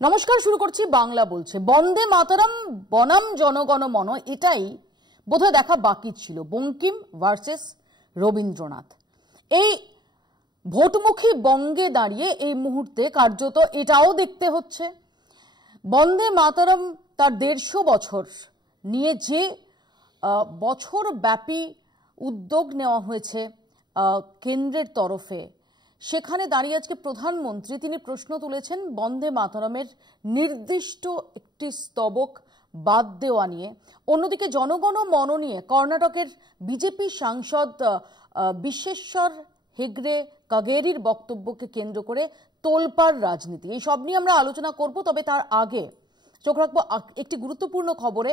নমস্কার, শুরু করছি বাংলা বলছে। বন্দে মাতরম বনাম জনগণ মন, এটাই বোধহয় দেখা বাকি ছিল। বঙ্কিম ভার্সেস রবীন্দ্রনাথ। এই ভোটমুখী বঙ্গে দাঁড়িয়ে এই মুহূর্তে কার্যত এটাও দেখতে হচ্ছে বন্দে মাতরম তার 150 বছর নিয়ে যে বছর ব্যাপী উদ্যোগ নেওয়া হয়েছে কেন্দ্রের তরফে, সেখানে দাঁড়িয়ে আজকে প্রধানমন্ত্রী তিনি প্রশ্ন তুলেছেন বন্দে মাতরমের নির্দিষ্ট একটি স্তবক বাদ দেওয়া নিয়ে। অন্যদিকে জনগণ মন নিয়ে কর্ণাটকের বিজেপি সাংসদ বিশ্বেশ্বর হেগড়ে কাগেরির বক্তব্যকে কেন্দ্র করে তোলপাড় রাজনীতি, এই সব নিয়ে আমরা আলোচনা করব। তবে তার আগে চোখ রাখবো একটি গুরুত্বপূর্ণ খবরে।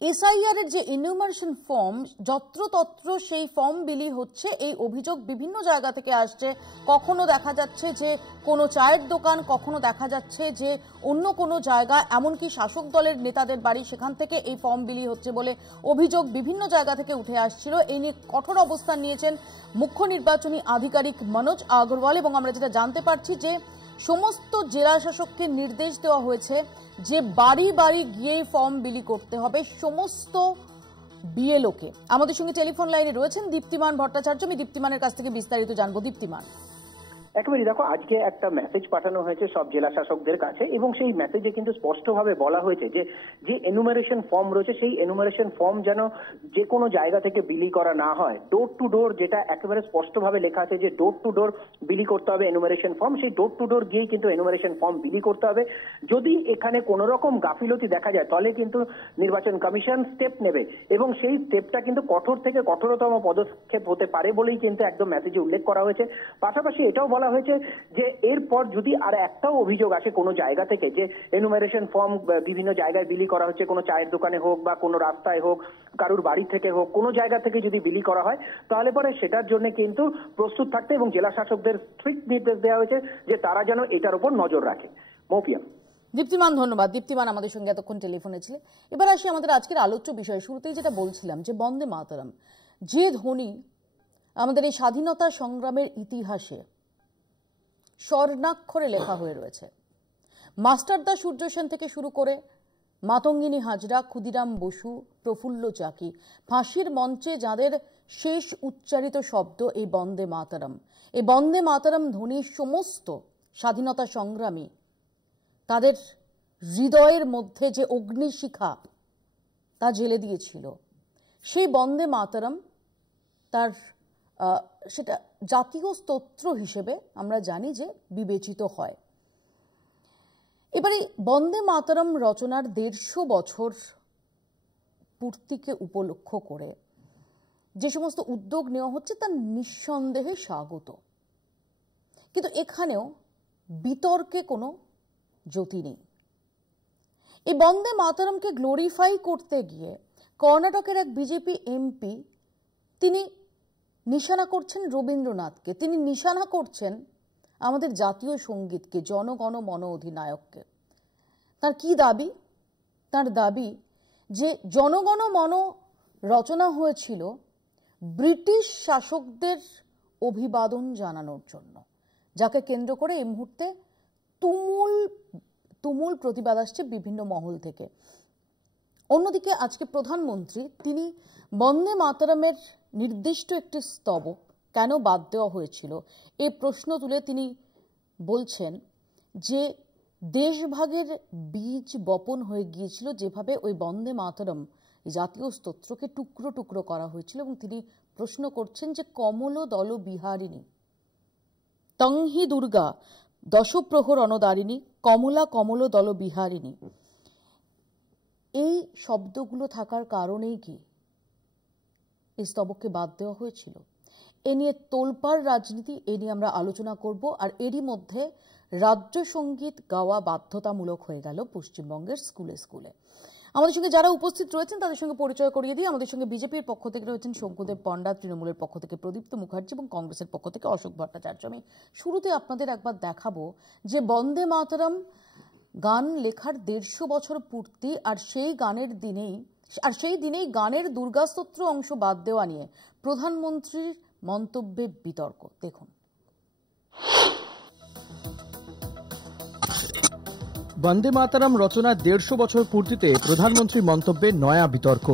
এসআইআর এর যে ইনুমারেশন ফর্ম, যত্রতত্র সেই ফর্ম বিলি হচ্ছে, এই অভিযোগ বিভিন্ন জায়গা থেকে আসছে। কখনো দেখা যাচ্ছে যে কোনো চায়ের দোকান, কখনো দেখা যাচ্ছে যে অন্য কোনো জায়গা, এমনকি শাসক দলের নেতাদের বাড়ি, সেখান থেকে এই ফর্ম বিলি হচ্ছে বলে অভিযোগ বিভিন্ন জায়গা থেকে উঠে আসছিল। এই নিয়ে কঠোর অবস্থান নিয়েছেন মুখ্য নির্বাচনী আধিকারিক মনোজ আগরওয়াল, এবং আমরা যেটা জানতে পারছি যে সমস্ত জেলা শাসককে নির্দেশ দেওয়া হয়েছে যে বাড়ি বাড়ি গিয়ে ফর্ম বিলি করতে হবে সমস্ত বিএলওকে। আমাদের সঙ্গে টেলিফোন লাইনে রয়েছেন দীপ্তিমান ভট্টাচার্য। আমি দীপ্তিমানের কাছ থেকে বিস্তারিত জানবো। দীপ্তিমান, একেবারে দেখো, আজকে একটা মেসেজ পাঠানো হয়েছে সব জেলা শাসকদের কাছে, এবং সেই মেসেজে কিন্তু স্পষ্টভাবে বলা হয়েছে যে যে এনুমারেশন ফর্ম রয়েছে সেই এনুমারেশন ফর্ম যেন যে কোনো জায়গা থেকে বিলি করা না হয়। ডোর টু ডোর, যেটা একেবারে স্পষ্টভাবে লেখা আছে যে ডোর টু ডোর বিলি করতে হবে এনুমারেশন ফর্ম, সেই ডোর টু ডোর গিয়েই কিন্তু এনুমারেশন ফর্ম বিলি করতে হবে। যদি এখানে কোনো রকম গাফিলতি দেখা যায় তাহলে কিন্তু নির্বাচন কমিশন স্টেপ নেবে, এবং সেই স্টেপটা কিন্তু কঠোর থেকে কঠোরতম পদক্ষেপ হতে পারে বলেই কিন্তু একদম মেসেজে উল্লেখ করা হয়েছে। পাশাপাশি এটাও বলা হয়েছে যে এরপর যদি আর একটাও অভিযোগ আসে কোনো জায়গা থেকে যে এনুমারেশন ফর্ম বিভিন্ন জায়গায় বিলি করা হচ্ছে, কোনো চায়ের দোকানে হোক বা কোনো রাস্তায় হোক, কারুর বাড়ি থেকে হোক, কোনো জায়গা থেকে যদি বিলি করা হয়, তাহলে পরে সেটার জন্য কিন্তু প্রস্তুত থাকতে এবং জেলা শাসকদের স্ট্রিক্ট নির্দেশ দেওয়া হয়েছে যে তারা যেন এটার উপর নজর রাখে। মৌপিয়া। দীপ্তিমান, ধন্যবাদ। দীপ্তিমান আমাদের সঙ্গে এতক্ষণ টেলিফোনে ছিল। এবার আসি আমাদের আজকের আলোচ্য বিষয়। শুরুতেই যেটা বলছিলাম যে বন্দে মাতরম যে ধ্বনি আমাদের এই স্বাধীনতা সংগ্রামের ইতিহাসে স্বর্ণাক্ষরে লেখা হয়ে রয়েছে। মাস্টারদা সূর্য সেন থেকে শুরু করে মাতঙ্গিনী হাজরা, ক্ষুদিরাম বসু, প্রফুল্ল চাকি, ফাঁসির মঞ্চে যাদের শেষ উচ্চারিত শব্দ এই বন্দে মাতরম, এই বন্দে মাতরম ধ্বনি সমস্ত স্বাধীনতা সংগ্রামী তাদের হৃদয়ের মধ্যে যে অগ্নিশিখা তা জ্বেলে দিয়েছিল। সেই বন্দে মাতরম তার সেটা জাতীয় স্তোত্র হিসেবে আমরা জানি যে বিবেচিত হয়। এবারে বন্দে মাতরম রচনার 150 বছর পূর্তিকে উপলক্ষ করে যে সমস্ত উদ্যোগ নেওয়া হচ্ছে তা নিঃসন্দেহে স্বাগত, কিন্তু এখানেও বিতর্কে কোনো জ্যোতি নেই। এই বন্দে মাতরমকে গ্লোরিফাই করতে গিয়ে কর্ণাটকের এক বিজেপি এমপি তিনি নিশানা করছেন রবীন্দ্রনাথকে, তিনি নিশানা করছেন আমাদের জাতীয় সঙ্গীতকে, জনগণ মন অধিনায়ককে। তার কি দাবি? তার দাবি যে জনগণ মন রচনা হয়েছিল ব্রিটিশ শাসকদের অভিবাদন জানানোর জন্য, যাকে কেন্দ্র করে এই মুহূর্তে তুমুল প্রতিবাদ আসছে বিভিন্ন মহল থেকে। অন্যদিকে আজকে প্রধানমন্ত্রী তিনি বন্দে মাতরমের নির্দিষ্ট একটি স্তবক কেন বাদ দেওয়া হয়েছিল এই প্রশ্ন তুলে তিনি বলছেন যে দেশভাগের বীজ বপন হয়ে গিয়েছিল, যেভাবে ওই বন্দে মাতরম জাতীয় স্তোত্রকে টুকরো টুকরো করা হয়েছিল, এবং তিনি প্রশ্ন করছেন যে কমল দল বিহারিণী তংহি দুর্গা দশপ্রহর অনদারিণী কমলা কমল দল বিহারিণী, এই শব্দগুলো থাকার কারণেই কি এই স্তবককে বাদ দেওয়া হয়েছিল? এ নিয়ে তোলপাড় রাজনীতি, এ নিয়ে আমরা আলোচনা করব। আর এরই মধ্যে রাজ্য সঙ্গীত গাওয়া বাধ্যতামূলক হয়ে গেল পশ্চিমবঙ্গের স্কুলে স্কুলে। আমাদের সঙ্গে যারা উপস্থিত রয়েছেন তাদের সঙ্গে পরিচয় করিয়ে দিই। আমাদের সঙ্গে বিজেপির পক্ষ থেকে রয়েছেন শঙ্কুদেব পণ্ডা, তৃণমূলের পক্ষ থেকে প্রদীপ্ত মুখার্জি এবং কংগ্রেসের পক্ষ থেকে অশোক ভট্টাচার্য। আমি শুরুতে আপনাদের একবার দেখাবো যে বন্দে মাতরম গান লেখার 150 বছর পূর্তি, আর সেই দিনেই গানের দুর্গাস্তোত্র অংশ বাদ দেওয়া নিয়ে প্রধানমন্ত্রীর মন্তব্যে বিতর্ক। দেখুন। বন্দে মাতরম রচনার 150 বছর পূর্তিতে প্রধানমন্ত্রীর মন্তব্যে নয়া বিতর্ক।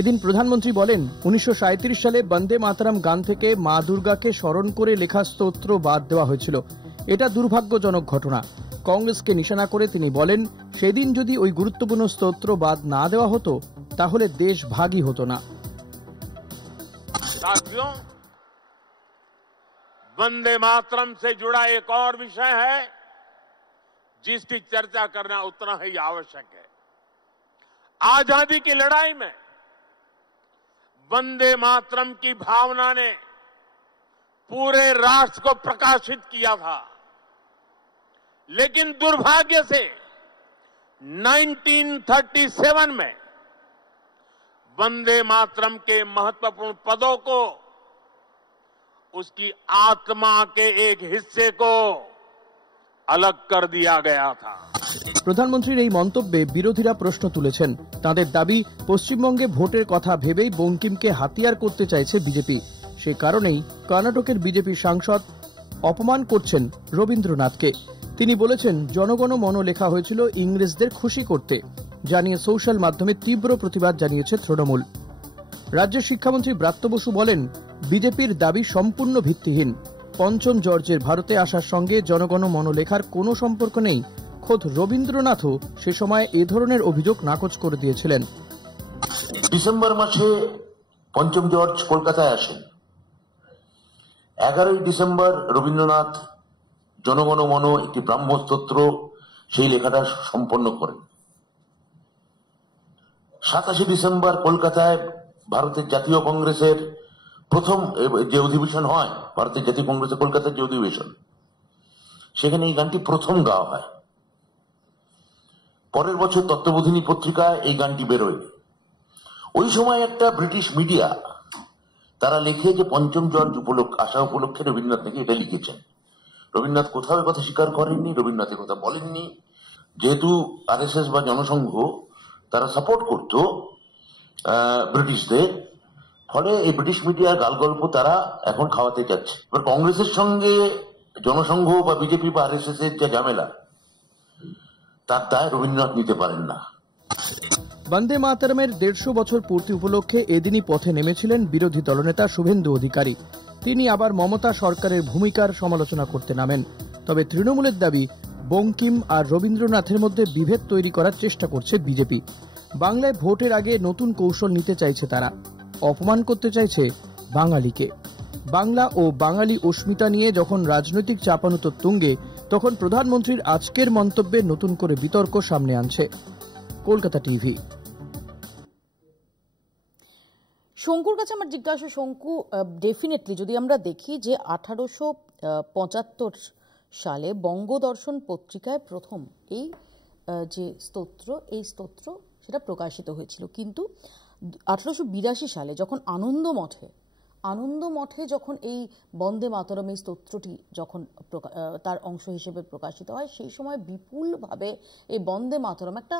এদিন প্রধানমন্ত্রী বলেন, 1937 সালে বন্দে মাতরম গান থেকে মা দুর্গাকে স্মরণ করে লেখা স্তোত্র বাদ দেওয়া হয়েছিল। এটা দুর্ভাগ্যজনক ঘটনা। কংগ্রেসকে নিশানা করে তিনি বলেন, সেদিন যদি ওই গুরুত্বপূর্ণ স্তোত্র বাদ না দেওয়া হতো তাহলে দেশ ভাগী হতো না। साथियों, वंदे मातरम से जुड़ा एक और विषय है जिसकी चर्चा करना उतना ही आवश्यक है। आजादी की लड़ाई में वंदे मातरम की भावना ने पूरे राष्ट्र को प्रकाशित किया था, लेकिन दुर्भाग्य से 1937 में वंदे मातरम के महत्वपूर्ण पदों को, उसकी आत्मा के एक हिस्से को अलग कर दिया गया था। প্রধানমন্ত্রীর এই মন্তব্যে বিরোধীরা প্রশ্ন তুলেছেন। তাদের দাবি, পশ্চিমবঙ্গে ভোটের কথা ভেবেই বঙ্কিমকে হাতিয়ার করতে চাইছে বিজেপি। সে কারণেই কর্ণাটকের বিজেপি সাংসদ অপমান করছেন রবীন্দ্রনাথকে। তিনি বলেছেন, জনগণ মন লেখা হয়েছিল ইংরেজদের খুশি করতে, জানিয়ে সোশ্যাল মাধ্যমে তীব্র প্রতিবাদ জানিয়েছে তৃণমূল। রাজ্যের শিক্ষামন্ত্রী ব্রাত্য বসু বলেন, বিজেপির দাবি সম্পূর্ণ ভিত্তিহীন। পঞ্চম জর্জের ভারতে আসার সঙ্গে জনগণ মন লেখার কোনো সম্পর্ক নেই। খোদ রবীন্দ্রনাথও সে সময় এ ধরনের অভিযোগ নাকচ করে দিয়েছিলেন। ডিসেম্বর মাসে পঞ্চম জর্জ কলকাতায় আসেন। 11ই ডিসেম্বর রবীন্দ্রনাথ জনগণ মন একটি ব্রাহ্মস্তোত্র, সেই লেখাটা সম্পন্ন করেন। 27 ডিসেম্বর কলকাতায় ভারতের জাতীয় কংগ্রেসের প্রথম যে অধিবেশন হয়, ভারতের জাতীয় কংগ্রেসের কলকাতার যে অধিবেশন, সেখানে এই গানটি প্রথম গাওয়া হয়। পরের বছর তত্ত্ববোধিনী পত্রিকায় এই গানটি বেরোয়। ওই সময় একটা ব্রিটিশ মিডিয়া তারা লেখে যে পঞ্চম জর্জ আসা উপলক্ষে রবীন্দ্রনাথ নাকি এটা লিখেছেন। রবীন্দ্রনাথ কোথাও এ কথা স্বীকার করেননি, রবীন্দ্রনাথের কথা বলেননি। যেহেতু আরএসএস বা জনসংঘ তারা সাপোর্ট করত ব্রিটিশদের, ফলে এই ব্রিটিশ মিডিয়ার গালগল্প তারা এখন খাওয়াতে যাচ্ছে। এবার কংগ্রেসের সঙ্গে জনসংঘ বা বিজেপি বা আরএসএস এর যা ঝামেলা, তার দায় রবীন্দ্রনাথ নিতে পারেন না। বন্দে মাতরমের 150 বছর পূর্তি উপলক্ষে এদিনই পথে নেমেছিলেন বিরোধী দলনেতা শুভেন্দু অধিকারী। তিনি আবার মমতা সরকারের ভূমিকার সমালোচনা করতে নামেন। তবে তৃণমূলের দাবি, বঙ্কিম আর রবীন্দ্রনাথের মধ্যে বিভেদ তৈরি করার চেষ্টা করছে বিজেপি। বাংলায় ভোটের আগে নতুন কৌশল নিতে চাইছে তারা, অপমান করতে চাইছে বাঙালিকে। বাংলা ও বাঙালি অস্মিতা নিয়ে যখন রাজনৈতিক চাপানুতো তুঙ্গে, তখন প্রধানমন্ত্রীর আজকের মন্তব্যে নতুন করে বিতর্ক সামনে আনছে। কলকাতা টিভি। শঙ্কুর কাছে আমার জিজ্ঞাসা, শঙ্কু, ডেফিনেটলি যদি আমরা দেখি যে 1875 সালে বঙ্গদর্শন পত্রিকায় প্রথম এই যে স্তোত্র, এই স্তোত্র সেটা প্রকাশিত হয়েছিল, কিন্তু 1882 সালে যখন আনন্দমঠে যখন এই বন্দে মাতরম এই স্তোত্রটি যখন তার অংশ হিসেবে প্রকাশিত হয়, সেই সময় বিপুলভাবে এই বন্দে মাতরম একটা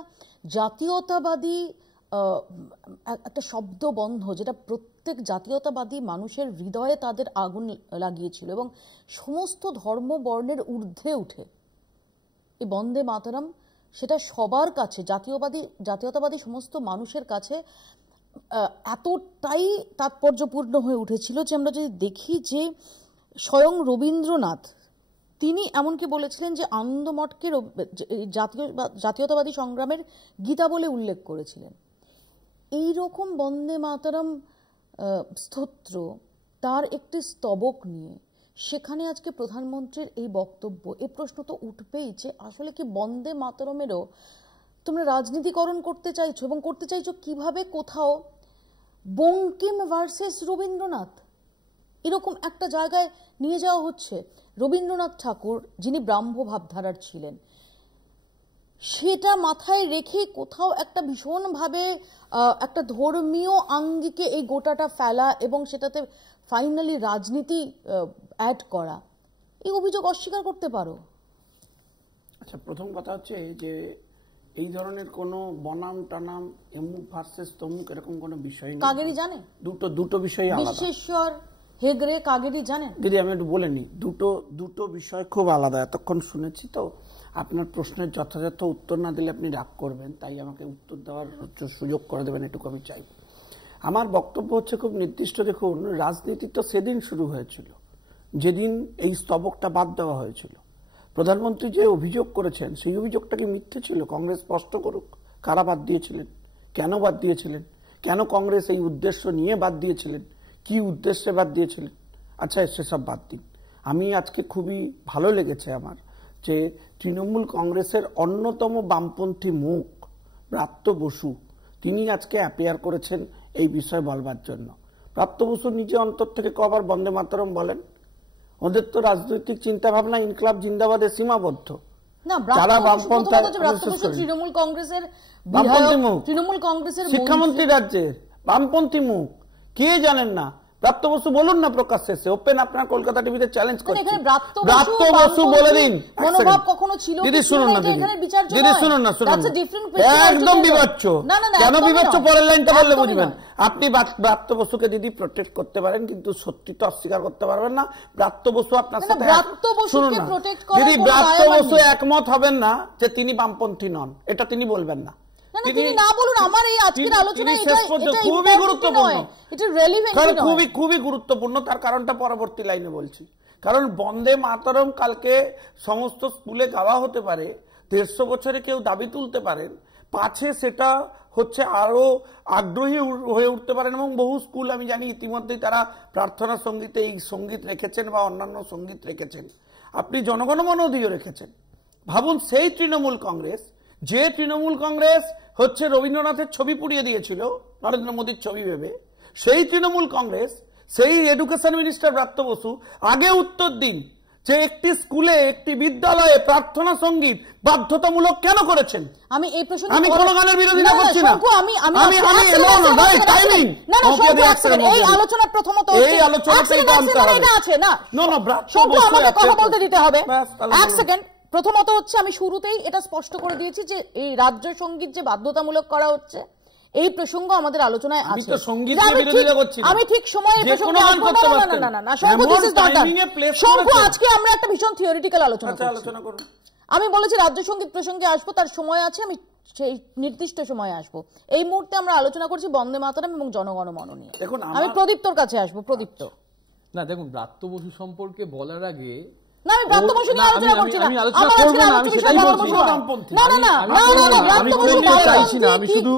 জাতীয়তাবাদী একটা শব্দবন্ধ, যেটা প্রত্যেক জাতীয়তাবাদী মানুষের হৃদয়ে তাদের আগুন লাগিয়েছিল, এবং সমস্ত ধর্ম বর্ণের ঊর্ধ্বে উঠে এই বন্দে মাতরম সেটা সবার কাছে, জাতীয়তাবাদী সমস্ত মানুষের কাছে এতটাই তাৎপর্যপূর্ণ হয়ে উঠেছিল যে আমরা যদি দেখি যে স্বয়ং রবীন্দ্রনাথ তিনি এমনকি বলেছিলেন যে আনন্দমঠকে জাতীয়তাবাদী সংগ্রামের গীতা বলে উল্লেখ করেছিলেন। এই রকম বন্দে মাতরম স্তোত্র, তার একটি স্তবক নিয়ে সেখানে আজকে প্রধানমন্ত্রীর এই বক্তব্য, এই প্রশ্ন তো উঠবেই যে আসলে কি বন্দে মাতরমেরও তোমরা রাজনীতিকরণ করতে চাইছো, এবং করতে চাইছো কিভাবে? কোথাও বঙ্কিম ভার্সেস রবীন্দ্রনাথ এরকম একটা জায়গায় নিয়ে যাওয়া হচ্ছে। রবীন্দ্রনাথ ঠাকুর, যিনি ব্রাহ্ম ভাবধারার ছিলেন, সেটা মাথায় রেখে কোথাও একটা ভীষণভাবে একটা ধর্মীয় আঙ্গিকে এই গোটাটা ফেলা এবং সেটাতে ফাইনালি রাজনীতি অ্যাড করা, এই অভিযোগ অস্বীকার করতে পারো? আচ্ছা, প্রথম কথা হচ্ছে যে এই ধরনের কোনো বনাম টানাম এমুক ভার্সেস তমুক এরকম কোনো বিষয় নেই। কাগেরি জানে দুটো বিষয় আলাদা। বিশ্বেশ্বর হেগড়ে কাগেরি জানেন? দিদি আমি একটু বলে নিই, দুটো বিষয় খুব আলাদা। এতক্ষণ শুনেছি তো, আপনার প্রশ্নের যথাযথ উত্তর না দিলে আপনি রাগ করবেন, তাই আমাকে উত্তর দেওয়ার সুযোগ করে দেবেন, এটুকু আমি চাইব। আমার বক্তব্য হচ্ছে খুব নির্দিষ্ট। দেখুন, রাজনীতি তো সেদিন শুরু হয়েছিল যেদিন এই স্তবকটা বাদ দেওয়া হয়েছিল। প্রধানমন্ত্রী যে অভিযোগ করেছেন সেই অভিযোগটা কি মিথ্যে ছিল? কংগ্রেস স্পষ্ট করুক, কারা বাদ দিয়েছিলেন, কেন বাদ দিয়েছিলেন, কেন কংগ্রেস এই উদ্দেশ্য নিয়ে বাদ দিয়েছিলেন, কি উদ্দেশ্যে বাদ দিয়েছিলেন। আচ্ছা, সেসব বাদ দিন। আমি আজকে খুবই ভালো লেগেছে আমার যে তৃণমূল কংগ্রেসের অন্যতম বামপন্থী মুখ ব্রাত্য বসু, তিনি আজকে অ্যাপিয়ার করেছেন এই বিষয় বলবার জন্য। ব্রাত্য বসু নিজে অন্তর থেকে কবার বন্দে মাতরম বলেন? ওদের তো রাজনৈতিক চিন্তা ভাবনা ইনকলাব জিন্দাবাদে সীমাবদ্ধ। যারা বামপন্থী, তৃণমূল কংগ্রেসের বামপন্থী মুখ, তৃণমূল কংগ্রেসের শিক্ষামন্ত্রী রাজ্যের বামপন্থী মুখ, কে জানেন না? ব্রাত্য বসু বলুন না প্রকাশ শেষে, ওপেন আপনার কলকাতা টিভিতে চ্যালেঞ্জ করছি। ব্রাত্য বসু বলে দিন। মনোভাব কখনো ছিল দিদি শুনুন না, দিদি শুনুন না, শুনুন একদম বিবাচ্য। কেন বিবাচ্য? পরের লাইনটা বললে বুঝবেন। আপনি ব্রাত্য বসুকে দিদি প্রোটেক্ট করতে পারেন, কিন্তু সত্যি তো অস্বীকার করতে পারবেন না। ব্রাত্য বসু আপনার সাথে, শুনুন না দিদি, ব্রাত্য বসু একমত হবেন না যে তিনি বামপন্থী নন, এটা তিনি বলবেন না। খুবই গুরুত্বপূর্ণ, তার কারণটা পরবর্তী লাইনে বলছি। কারণ বন্দে মাতরম কালকে সমস্ত স্কুলে গাওয়া হতে পারে, 150 বছরে কেউ দাবি তুলতে পারেন, পাছে সেটা হচ্ছে আরো আগ্রহী হয়ে উঠতে পারেন। এবং বহু স্কুল আমি জানি ইতিমধ্যেই তারা প্রার্থনা সঙ্গীতে এই সঙ্গীত রেখেছেন বা অন্যান্য সঙ্গীত রেখেছেন। আপনি জনগণমন অধিও রেখেছেন। ভাবুন, সেই তৃণমূল কংগ্রেস, যে তৃণমূল কংগ্রেস হচ্ছে রবীন্দ্রনাথের ছবি পুড়িয়ে দিয়েছিল নরেন্দ্র মোদীর ছবি ভেবে, সেই তৃণমূল কংগ্রেস, সেই এডুকেশন মিনিস্টার ব্রাত্য বসু আগে উত্তর দিন যে একটি স্কুলে, একটি বিদ্যালয়ে প্রার্থনা সঙ্গীত বাধ্যতামূলক কেন করেছেন? আমি কোন গানের বিরোধিতা করছি না। প্রথমত হচ্ছে, আমি শুরুতেই এটা স্পষ্ট করে দিয়েছি যে এই রাজ্য সঙ্গীত যে বাধ্যতামূলক করা হচ্ছে, এই প্রসঙ্গ আমাদের আলোচনায় আছে। আমি ঠিক সময়ে আজকে আমরা একটা ভীষণ থিওরিটিক্যাল আলোচনা করব। আমি বলেছি রাজ্য সঙ্গীত প্রসঙ্গে আসবো, তার সময় আছে, আমি সেই নির্দিষ্ট সময়ে আসবো। এই মুহূর্তে আমরা আলোচনা করছি বন্দে মাতরম এবং জনগণমন নিয়ে। আমি প্রদীপ্তর কাছে আসবো। প্রদীপ্ত, না দেখুন, ব্রাত্য বসু সম্পর্কে বলার আগে না, আমি ব্রাত্য বসু নিয়ে আলোচনা করছি না, আমি আলোচনা করব না, আমি সেটাই বলছি। না না না না না, ব্রাত্য বসু চাইছি না, আমি শুধু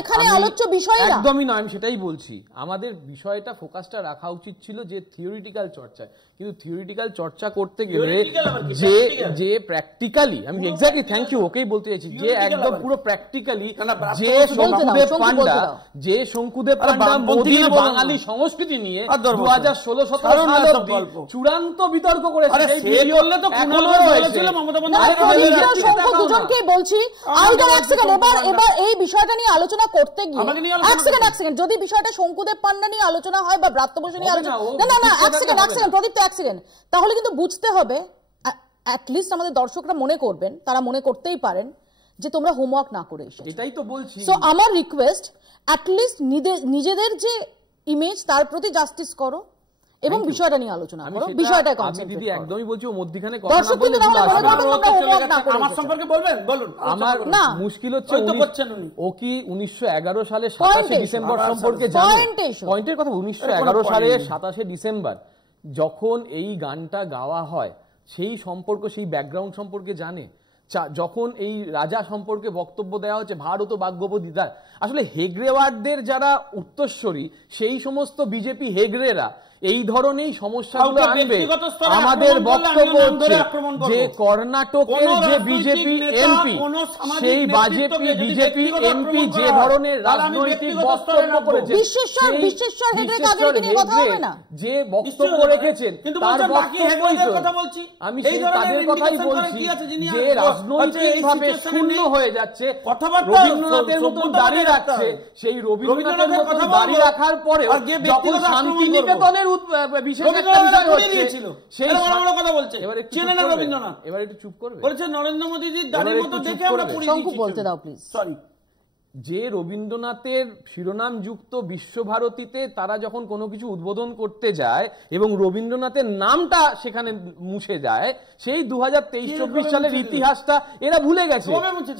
এখানে আলোচ্য বিষয় না, একদমই নয়, আমি সেটাই বলছি। আমাদের বিষয়টা, ফোকাসটা রাখা উচিত ছিল যে থিওরিটিক্যাল চর্চায়, কিন্তু থিওরিটিক্যাল চর্চা করতে গেলে যে প্র্যাকটিক্যালি, আমি এক্স্যাক্টলি থ্যাংক ইউ, ওকেই বলতে চাইছি, যে একদম পুরো প্র্যাকটিক্যালি যে শঙ্কুদেব পান্ডা মোদীর বাঙালি সংস্কৃতি নিয়ে 2016-17 সালে চূড়ান্ত বিতর্ক করেছে, দুজনকে বলছি। এবার এই বিষয়টা নিয়ে আলোচনা করতে গিয়ে এক সেকেন্ড, যদি বিষয়টা শঙ্কুদেব পান্ডা নিয়ে আলোচনা হয় বা ব্রাত্য বসু নিয়ে আলোচনা, না এক সেকেন্ড প্রদীপ্ত, এক সেকেন্ড, তাহলে কিন্তু বুঝতে হবে, অ্যাটলিস্ট আমাদের দর্শকরা মনে করবেন, তারা মনে করতেই পারেন যে তোমরা হোমওয়ার্ক না করে এসেছো। এটাই তো বলছি। সো আমার রিকোয়েস্ট, অ্যাটলিস্ট নিজেদের যে ইমেজ, তার প্রতি জাস্টিস করো এবং বিষয়টা নিয়ে আলোচনা করো, বিষয়টা কনসেন্ট্রেট করো। দিদি একদমই বলছি, ও মধ্যখানে কথা না বললে আমার সম্পর্কে বলবেন, বলুন। আমার মুশকিল হচ্ছে, ও কি 1911 সালে 27শে ডিসেম্বর সম্পর্কে জানে? পয়েন্টের কথা, 1911 সালে 27শে ডিসেম্বর যখন এই গানটা গাওয়া হয়, সেই সম্পর্ক, সেই ব্যাকগ্রাউন্ড সম্পর্কে জানে? যখন এই রাজা সম্পর্কে বক্তব্য দেওয়া হচ্ছে, ভারত ভাগ্যবতী, আসলে হেগড়েওয়ারদের যারা উত্তরস্বরী, সেই সমস্ত বিজেপি হেগড়েরা এই ধরনের সমস্যাগুলো আনবে। আমাদের বক্তব্য হচ্ছে যে কর্ণাটকের যে বিজেপি এমপি, সেই বিজেপি এমপি যে ধরনের রাজনৈতিক বক্তব্য করেছেন, যে বক্তব্য রেখেছেন, তার বক্তব্যই তো আমি তাদের কথাই বলছি, যে রাজনৈতিকভাবে শূন্য হয়ে যাচ্ছে। রবীন্দ্রনাথের মতন দাঁড়িয়ে রাখছে, সেই রবীন্দ্রনাথের মতন দাঁড়িয়ে রাখার পরে যখন শান্তিনিকেতনের বিশেষ একটা বিষয় হচ্ছে, সেই কথা বলছে, এবার একটু চুপ করবে, বলছে নরেন্দ্র মোদীজির দাঁড়ির মতো দেখে আমরা শঙ্কু বলতে দাও প্লিজ। সরি, যে রবীন্দ্রনাথের শিরোনামযুক্ত বিশ্বভারতীতে তারা যখন কোনো কিছু উদ্বোধন করতে যায় এবং রবীন্দ্রনাথের নামটা সেখানে মুছে যায়, সেই 2023-24 সালের ইতিহাসটা এরা ভুলে গেছে।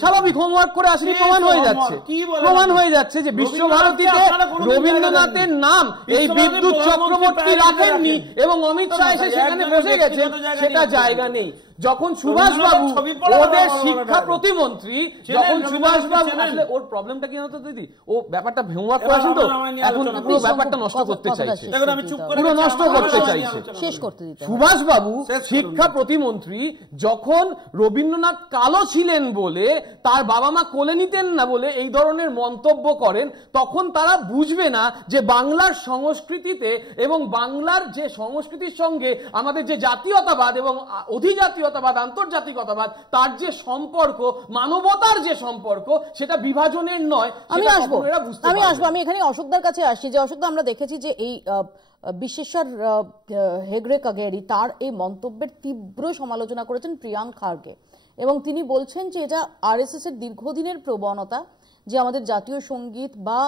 স্বাভাবিক, হোমওয়ার্ক করে আসলে প্রমাণ হয়ে যাচ্ছে যে বিশ্বভারতীতে রবীন্দ্রনাথের নাম এই বিদ্যুৎ চক্রবর্তী রাখেননি এবং অমিত শাহ এসে সেখানে বসে গেছে, সেটা জায়গা নেই। যখন সুভাষবাবু ওদের শিক্ষা প্রতিমন্ত্রী, যখন সুভাষবাবু আসলে ওর প্রবলেমটা কি হতো দিদি, ও ব্যাপারটা হোমওয়ার্ক করে আসেন তো এখন পুরো ব্যাপারটা নষ্ট করতে চাইছে, পুরো নষ্ট করতে চাইছে। শেষ করতে দিতে সুভাষবাবু শিক্ষা প্রতিমন্ত্রী যখন রবীন্দ্রনাথ কালো ছিলেন বলে, তার বাবা মা কোলে নিতেন না বলে এই ধরনের মন্তব্য করেন, তখন তারা বুঝবে না যে বাংলার সংস্কৃতিতে এবং বাংলার যে সংস্কৃতির সঙ্গে আমাদের যে জাতীয়তাবাদ এবং অধিজাতীয় আন্তর্জাতিকতাবাদ, তার যে সম্পর্ক, মানবতার যে সম্পর্ক, সেটা বিভাজনের নয়। আমি আসবো আমি এখানে অশোকদার কাছে আসছি। যে অশোকদা, আমরা দেখেছি যে এই বিশ্বেশ্বর হেগড়ে কাগেরি তার এই মন্তব্যের তীব্র সমালোচনা করেছেন প্রিয়াঙ্ক খাড়গে, এবং তিনি বলছেন যে এটা আরএসএস এর দীর্ঘদিনের প্রবণতা যে আমাদের জাতীয় সঙ্গীত বা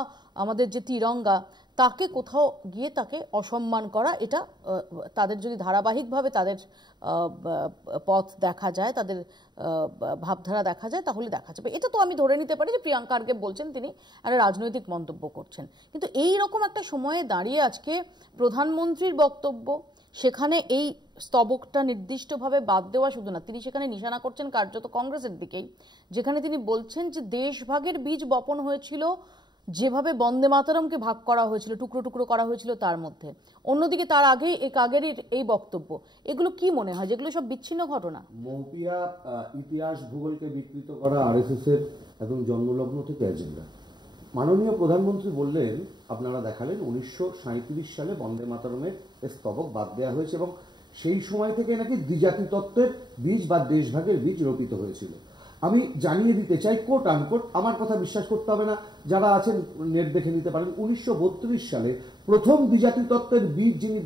আমাদের যে তিরঙ্গা তাকে কোথাও গিয়ে তাকে অসম্মান করা, এটা তাদের যদি ধারাবাহিকভাবে তাদের পথ দেখা যায়, তাদের ভাবধারা দেখা যায়, তাহলে দেখা যাবে। এটা তো আমি ধরে নিতে পারি যে প্রিয়াঙ্ক খাড়গে বলছেন, তিনি একটা রাজনৈতিক মন্তব্য করছেন। কিন্তু এই রকম একটা সময়ে দাঁড়িয়ে আজকে প্রধানমন্ত্রীর বক্তব্য, সেখানে এই স্তবকটা নির্দিষ্টভাবে বাদ দেওয়া শুধু না, তিনি সেখানে নিশানা করছেন কার্যত কংগ্রেসের দিকেই, যেখানে তিনি বলছেন যে দেশভাগের বীজ বপন হয়েছিল যেভাবে বন্দে মাতরমকে ভাগ করা হয়েছিল, টুকরো টুকরো করা হয়েছিল তার মধ্যে। অন্যদিকে তার আগেই এই কাগেরির এই বক্তব্য, এগুলো কি মনে হয় যেগুলো সব বিচ্ছিন্ন ঘটনা? মৌপিয়া ইতিহাস ভূগোলকে বিকৃত করা আরএসএস এর একদম জন্মলগ্ন থেকে এজেন্ডা। মাননীয় প্রধানমন্ত্রী বললেন, আপনারা দেখালেন 1937 সালে বন্দে মাতরমের স্তবক বাদ দেওয়া হয়েছে এবং সেই সময় থেকে নাকি দ্বিজাতি তত্ত্বের বীজ বা দেশভাগের বীজ রোপিত হয়েছিল। আমি জানিয়ে দিতে চাই, কোট আনকোট, আমার কথা বিশ্বাস করতে হবে না, যারা আছেন নেট দেখে নিতে পারেন, 1932 সালে প্রথম দ্বিজাতি তত্ত্বের বীজ যিনি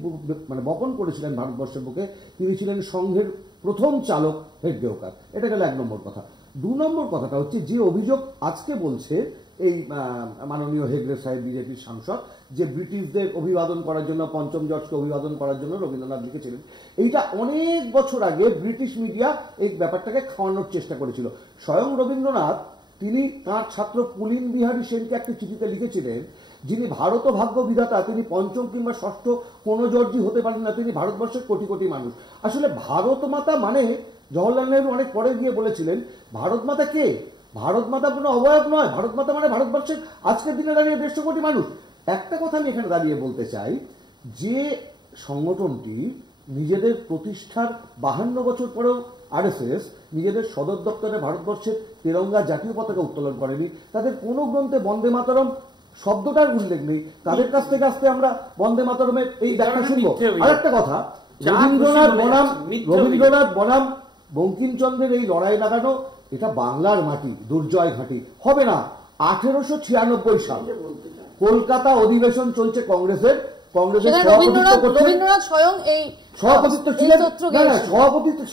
বপন করেছিলেন ভারতবর্ষের বুকে, তিনি ছিলেন সংঘের প্রথম চালক হেগড়েকার। এটা গেল 1 নম্বর কথা। 2 নম্বর কথাটা হচ্ছে, যে অভিযোগ আজকে বলছে এই মাননীয় হেগড়ে সাহেব, বিজেপির সাংসদ, যে ব্রিটিশদের অভিবাদন করার জন্য, পঞ্চম জর্জকে অভিবাদন করার জন্য রবীন্দ্রনাথ লিখেছিলেন, এইটা অনেক বছর আগে ব্রিটিশ মিডিয়া এই ব্যাপারটাকে খাওয়ানোর চেষ্টা করেছিল। স্বয়ং রবীন্দ্রনাথ তিনি তাঁর ছাত্র পুলিন বিহারী সেনকে একটি চিঠিতে লিখেছিলেন, যিনি ভারত ভাগ্য বিধাতা, তিনি পঞ্চম কিংবা ষষ্ঠ কোনো জর্জি হতে পারেন না, তিনি ভারতবর্ষের কোটি কোটি মানুষ। আসলে ভারত মাতা মানে, জওহরলাল নেহরু অনেক পরে গিয়ে বলেছিলেন, ভারত মাতা কে? ভারত মাতা কোনো অবয়ব নয়, ভারত মাতা মানে ভারতবর্ষের আজকের দিনে দাঁড়িয়ে 150 কোটি মানুষ। একটা কথা আমি এখানে দাঁড়িয়ে বলতে চাই, যে সংগঠনটি নিজেদের প্রতিষ্ঠার 52 বছর পরেও আরএসএস নিজেদের সদর দপ্তরে ভারতবর্ষের তিরঙ্গা জাতীয় পতাকা উত্তোলন করেনি, তাদের কোনো গ্রন্থে বন্দে মাতরম শব্দটার উল্লেখ নেই, তাদের কাছ থেকে আসতে আমরা বন্দে মাতরমের এই দেখা শুনবো। আরেকটা কথা, রবীন্দ্রনাথ বনাম বঙ্কিমচন্দ্রের এই লড়াই লাগানো, এটা বাংলার মাটি, দুর্জয় ঘাঁটি হবে না। 1896 সাল কলকাতা অধিবেশন চলছে কংগ্রেসের, রবীন্দ্রনাথ স্বয়ং এই সভাপতিত্ব ছিলেন,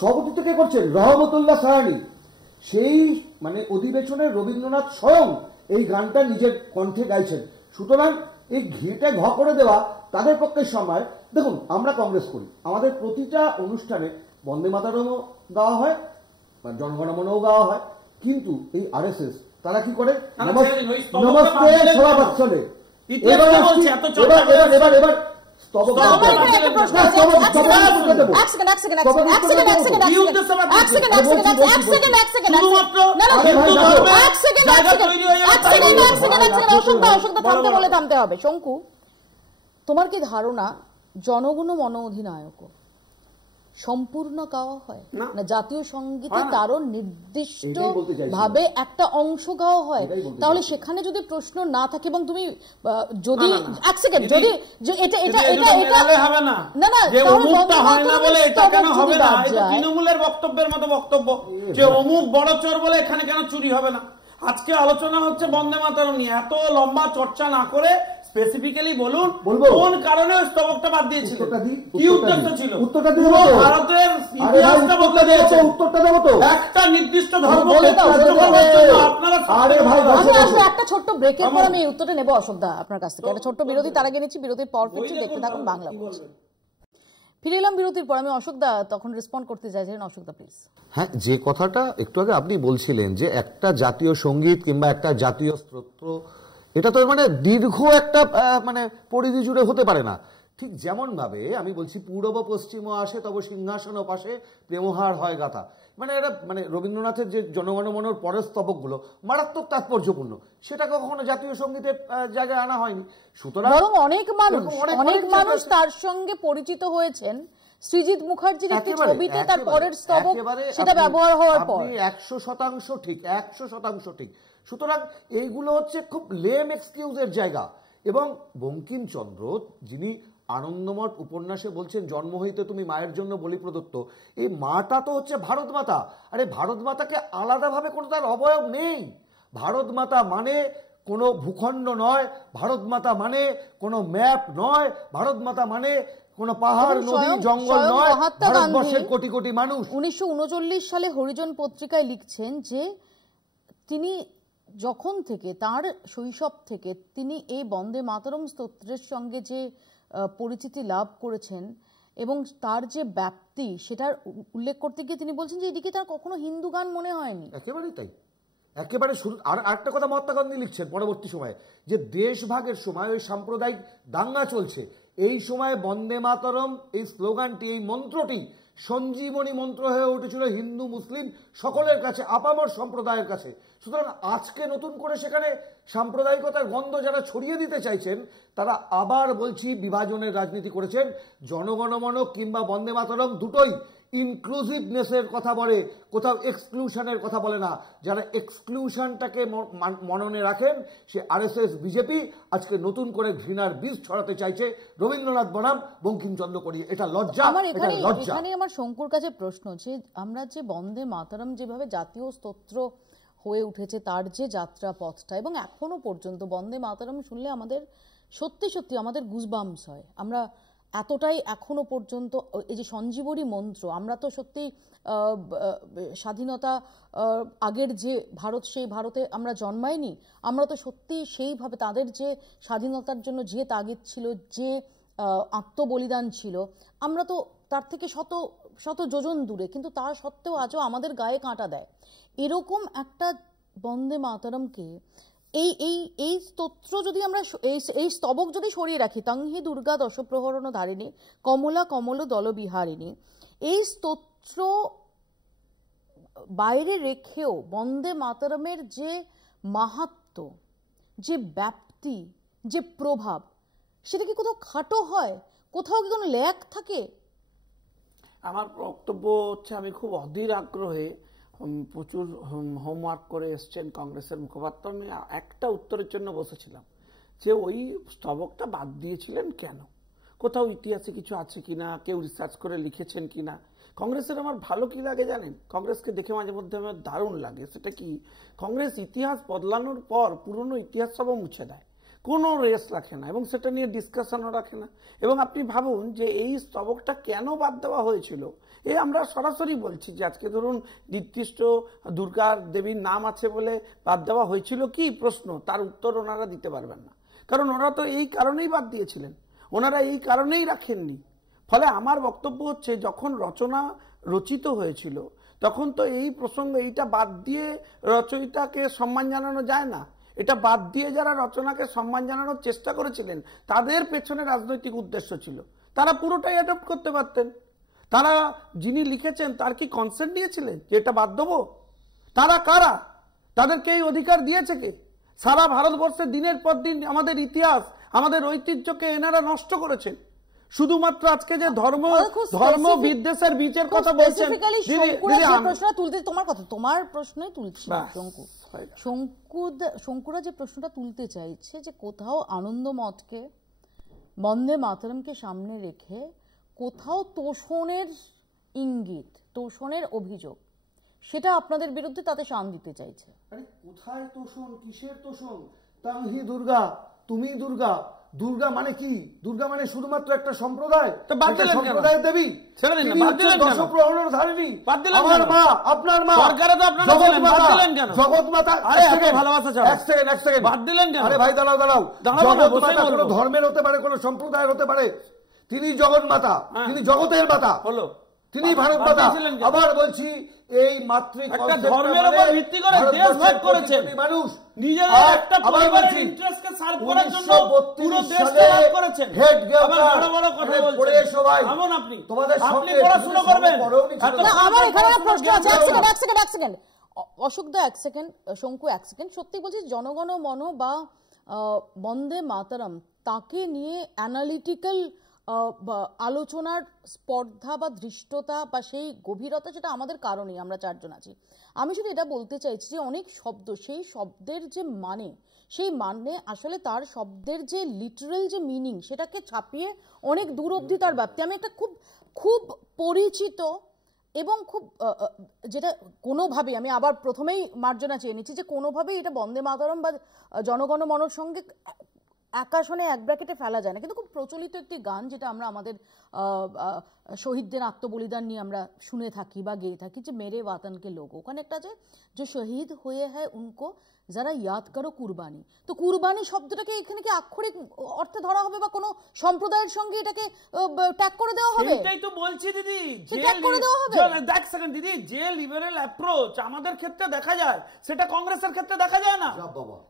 সভাপতিত্ব কে করছেন? রহমতুল্লাহ সাহানি। সেই অধিবেশনে রবীন্দ্রনাথ স্বয়ং এই গানটা নিজের কণ্ঠে গাইছেন। সুতরাং এই ঘিটা ঘ করে দেওয়া তাদের পক্ষে সময়। দেখুন, আমরা কংগ্রেস করি, আমাদের প্রতিটা অনুষ্ঠানে বন্দে মাতরমও গাওয়া হয়, জনগণমনও গাওয়া হয়, কিন্তু এই আরএসএস তারা কি করে? নমস্তে সভাবৎসলে। থামতে হবে। শঙ্কু, তোমার কি ধারণা জনগণমন অধিনায়ক সম্পূর্ণ গাওয়া হয় না? জাতীয় সঙ্গীতে তারও নির্দিষ্ট ভাবে একটা অংশ গাওয়া হয়, তাহলে সেখানে যদি প্রশ্ন না থাকে এবং তুমি যদি এক সেকেন্ড যদি এটা এটা এটা এটা হবে না, না না, যে অমুকটা হয় না বলে এটা কেন হবে না? এটা তৃণমূলের বক্তব্যের মতো বক্তব্য যে অমুক বড় চোর বলে এখানে কেন চুরি হবে না। আজকে আলোচনা হচ্ছে বন্দে মাতরম নিয়ে, এত লম্বা চর্চা না করে স্পেসিফিক্যালি বলুন বলবো? কোন কারণে ওই স্তবকটা বাদ দিয়েছিল, উত্তরটা দিই, কি উত্তরটা উদ্দেশ্য দিই। ছিল? উত্তরটা দিয়ে পুরো দেবো। ভারতের আরে ভাই, ইতিহাসটা বলতে উত্তরটা দেবো তো, দিয়েছে। উত্তরটা দেবো তো। একটা নির্দিষ্ট ধর্ম বলে দাও, বলে দাও। আপনারা আরে ভাই, আমি বসে আসবো বসে। একটা ছোট্ট ব্রেকের পর আমি এই উত্তরটা নেবো অশোকদা আপনার কাছ থেকে। একটা ছোট্ট বিরতি তার আগে নিচ্ছি, বিরতির পর ফিরছি, দেখতে থাকুন বাংলা ভোজ। ফিরে এলাম বিরতির পর। আমি অশোকদা তখন রেসপন্ড করতে চাইছিলেন, অশোকদা প্লিজ। হ্যাঁ, যে কথাটা একটু আগে আপনি বলছিলেন যে একটা জাতীয় সঙ্গীত কিংবা একটা জাতীয় স্তোত্র, এটা তো মানে দীর্ঘ একটা মানে পরিধি জুড়ে হতে পারে না। ঠিক যেমন ভাবে আমি বলছি পূর্ব পশ্চিম আসে তবে সিংহাসন পাশে প্রেমহার হয় গাথা, মানে এটা মানে রবীন্দ্রনাথের যে জনগণমনের পরের স্তবকগুলো মারাত্মক তাৎপর্যপূর্ণ, সেটা কখনো জাতীয় সঙ্গীতের জায়গায় আনা হয়নি। সুতরাং বরং অনেক মানুষ তার সঙ্গে পরিচিত হয়েছেন সৃজিত মুখার্জির একটি ছবিতে, তার পরের স্তবক সেটা ব্যবহার হওয়ার পর। 100% ঠিক, 100% ঠিক। সুতরাং এইগুলো হচ্ছে খুব লেম এক্সকিউজের জায়গা। এবং বঙ্কিমচন্দ্র যিনি আনন্দমঠ উপন্যাসে বলছেন জন্ম হইতে তুমি মায়ের জন্য বলি প্রদত্ত, এই মাটা তো হচ্ছে ভারত মাতা। আরে ভারত মাতাকে আলাদাভাবে কোনো তার অবয়ব নেই। ভারত মাতা মানে কোনো ভূখণ্ড নয়, ভারত মাতা মানে কোনো ম্যাপ নয়, ভারত মাতা মানে কোনো পাহাড় নদী জঙ্গল নয়, ভারতবর্ষের কোটি কোটি মানুষ। 1939 সালে হরিজন পত্রিকায় লিখছেন যে তিনি যখন থেকে তার শৈশব থেকে তিনি এই বন্দে মাতরম স্তোত্রের সঙ্গে যে পরিচিতি লাভ করেছেন এবং তার যে ব্যাপ্তি, সেটার উল্লেখ করতে গিয়ে তিনি বলছেন যে এদিকে তার কখনো হিন্দু গান মনে হয়নি। একেবারেই তাই, একেবারে শুরু। আর একটা কথা মহাত্মা গান্ধী লিখছেন পরবর্তী সময়ে, যে দেশভাগের সময় ওই সাম্প্রদায়িক দাঙ্গা চলছে, এই সময় বন্দে মাতরম এই স্লোগানটি, এই মন্ত্রটি সঞ্জীবনী মন্ত্র হয়ে উঠেছিল হিন্দু মুসলিম সকলের কাছে, আপামর সম্প্রদায়ের কাছে। সুতরাং আজকে নতুন করে সেখানে সাম্প্রদায়িকতার গন্ধ যারা ছড়িয়ে দিতে চাইছেন, তারা আবার বলছি বিভাজনের রাজনীতি করেছেন। জনগণমন কিংবা বন্দে মাতরম দুটোই ইনক্লুসিভনেসের কথা বলে, কোথাও এক্সক্লুশনের কথা বলে না। যারা এক্সক্লুশনটাকে মননে রাখেন সে আরএসএস বিজেপি আজকে নতুন করে ঘৃণার বীজ ছড়াতে চাইছে রবীন্দ্রনাথ বনাম বঙ্কিমচন্দ্র করিয়ে। এটা লজ্জা, এটা লজ্জা। এখানে আমার শঙ্কুর কাছে প্রশ্ন, যে আমরা যে বন্দে মাতরম যেভাবে জাতীয় স্তোত্র হয়ে উঠেছে, তার যে যাত্রা পথটা, এবং এখনো পর্যন্ত বন্দে মাতরম শুনলে আমাদের সত্যি সত্যি আমাদের গুজবাম্পস হয়। আমরা এতটাই এখনো পর্যন্ত এই যে সঞ্জীবনী মন্ত্র, আমরা তো সত্যি স্বাধীনতা আগের যে ভারত, সেই ভারতে আমরা জন্মাইনি। আমরা তো সত্যি সেইভাবে তাদের যে স্বাধীনতার জন্য যে তাগিদ ছিল, যে আত্মবলিদান ছিল, আমরা তো তার থেকে শত শত যোজন দূরে, কিন্তু তা সত্ত্বেও আজও আমাদের গায়ে কাঁটা দেয়। এরকম একটা বন্দে মাতরমকে এই এই এই স্তোত্র যদি আমরা এই স্তবক যদি সরিয়ে রাখি, তংহি দুর্গা দশপ্রহরণ ধারিণী কমলা কমল দলবিহারিণী, এই স্তোত্র বাইরে রেখেও বন্দে মাতরমের যে মাহাত্ম্য, যে ব্যাপ্তি, যে প্রভাব, সেটা কি কোথাও খাটো হয়? কোথাও কি কোনো ল্যাক থাকে? আমার বক্তব্য হচ্ছে, আমি খুব অধীর আগ্রহে প্রচুর হোমওয়ার্ক করে এসছেন কংগ্রেসের মুখপাত্র। আমি একটা উত্তরের জন্য বসেছিলাম যে ওই স্তবকটা বাদ দিয়েছিলেন কেন, কোথাও ইতিহাসে কিছু আছে কিনা, কেউ রিসার্চ করে লিখেছেন কিনা। কংগ্রেসের আমার ভালো কি লাগে জানেন? কংগ্রেসকে দেখে মাঝে মধ্যে আমার দারুণ লাগে। সেটা কি, কংগ্রেস ইতিহাস বদলানোর পর পুরনো ইতিহাস সব মুছে দেয়, কোনো রেস রাখে না এবং সেটা নিয়ে ডিসকাশনও রাখে না। এবং আপনি ভাবুন যে এই স্তবকটা কেন বাদ দেওয়া হয়েছিল, আমরা সরাসরি বলছি যে আজকে ধরুন নির্দিষ্ট দুর্গা দেবীর নাম আছে বলে বাদ দেওয়া হয়েছিল কি প্রশ্ন, তার উত্তর ওনারা দিতে পারবেন না, কারণ ওনারা তো এই কারণেই বাদ দিয়েছিলেন, ওনারা এই কারণেই রাখেননি। ফলে আমার বক্তব্য হচ্ছে, যখন রচনা রচিত হয়েছিল তখন তো এই প্রসঙ্গ, এইটা বাদ দিয়ে রচয়িতাকে সম্মান জানানো যায় না। এটা বাদ দিয়ে যারা রচনাকে সম্মান জানানোর চেষ্টা করেছিলেন, তাদের পেছনে রাজনৈতিক উদ্দেশ্য ছিল। তারা পুরোটাই অ্যাডপ্ট করতে পারতেন। তারা যিনি লিখেছেন তার কি কনসেন্ট নিয়েছিলেন যে এটা বাদ দেবো? তারা কারা? তাদেরকে এই অধিকার দিয়েছে কে? সারা ভারতবর্ষে দিনের পর দিন আমাদের ইতিহাস, আমাদের ঐতিহ্যকে এনারা নষ্ট করেছেন। শুধুমাত্র আজকে যে ধর্ম বিদ্বেষের বীজের কথা বলছেন, তোমার প্রশ্নই তুলছি। শঙ্কুরা যে প্রশ্নটা তুলতে চাইছে, যে কোথাও আনন্দমঠকে, বন্দে মাতরমকে সামনে রেখে কোথাও তোষণের ইঙ্গিত, তোষণের অভিযোগ, সেটা আপনাদের বিরুদ্ধে তাতে শান দিতে চাইছে। আরে কোথায় তোষণ, কিসের তোষণ? তংহি দুর্গা, তুমি দুর্গা, দুর্গা মানে কি? দুর্গা মানে শুধুমাত্র একটা সম্প্রদায়, তো বাদ দিলেন কেন? সম্প্রদায়ের দেবী। ছেড়ে দিন না, বাদ দিলেন কেন? দশপ্রহরের ধারিণী, বাদ দিলেন আমার কেন? মা, আপনার মা, সরকারে তো আপনারা জগৎ ছিলেন, বাদ মাতা, দিলেন কেন? জগৎ মাতা। আরে এত ভালোবাসা ছাড়া। এক সেকেন্ড বাদ দিলেন কেন? আরে ভাই দাঁড়াও দাঁড়াও। দাঁড়াবো না, জগৎ বসেই মাতা কোনো বলবো। ধর্মের হতে পারে, কোনো সম্প্রদায়ের হতে পারে, তিনি জগৎ মাতা, তিনি জগতের মাতা হলো, তিনি ভারত মাতা। আবার বলছি এই মাতৃ একটা ধর্মের উপর ভিত্তি করে দেশ ভাগ করেছেন মানুষ, নিজেদের একটা পরিবারের ইন্টারেস্টকে সার্ভ করার জন্য পুরো দেশকে ভাগ করেছেন। আবার বড় বড় কথা বলছেন সবাই। এমন আপনি পড়াশোনা করবেন। না, আমার এখানে একটা প্রশ্ন আছে। এক সেকেন্ড অশোকদা, এক সেকেন্ড শঙ্কু, এক সেকেন্ড। সত্যি বলছি, জনগণ মন বা বন্দে মাতরম তাকে নিয়ে অ্যানালিটিক্যাল আলোচনার স্পর্ধা বা ধৃষ্টতা বা সেই গভীরতা, সেটা আমাদের কারণেই আমরা চারজন আছি। আমি শুধু এটা বলতে চাইছি যে অনেক শব্দ, সেই শব্দের যে মানে, সেই মানে আসলে তার শব্দের যে লিটারাল যে মিনিং, সেটাকে ছাপিয়ে অনেক দূর অবধি তার ব্যাপ্তি। আমি একটা খুব খুব পরিচিত এবং খুব যেটা কোনোভাবে, আমি আবার প্রথমেই মার্জনা চেয়ে নিচ্ছি যে কোনোভাবেই এটা বন্দে মাতরম বা জনগণ মনর সঙ্গে আকাশনে এক ব্র্যাকেটে ফেলা যায় না, কিন্তু খুব প্রচলিত একটি গান যেটা আমরা আমাদের শহীদদের আত্মবলিদান নিয়ে আমরা শুনে থাকি বা গেয়ে থাকি, যে মেরে ওয়াতনকে লোক। ওখানে একটা আছে যে শহীদ হয়ে হ্যায় উনকো যারা ইয়াদ করো কুরবানি। তো কুরবানি শব্দটাকে এখানে কি আক্ষরিক অর্থে ধরা হবে বা কোনো সম্প্রদায়ের সঙ্গে এটাকে ট্যাগ করে দেওয়া হবে? সেটাই তো বলছি দিদি, যে ট্যাগ করে দেওয়া হবে। দেখ সেকেন্ড দিদি, যে লিবারেল অ্যাপ্রোচ আমাদের ক্ষেত্রে দেখা যায় সেটা কংগ্রেসের ক্ষেত্রে দেখা যায় না।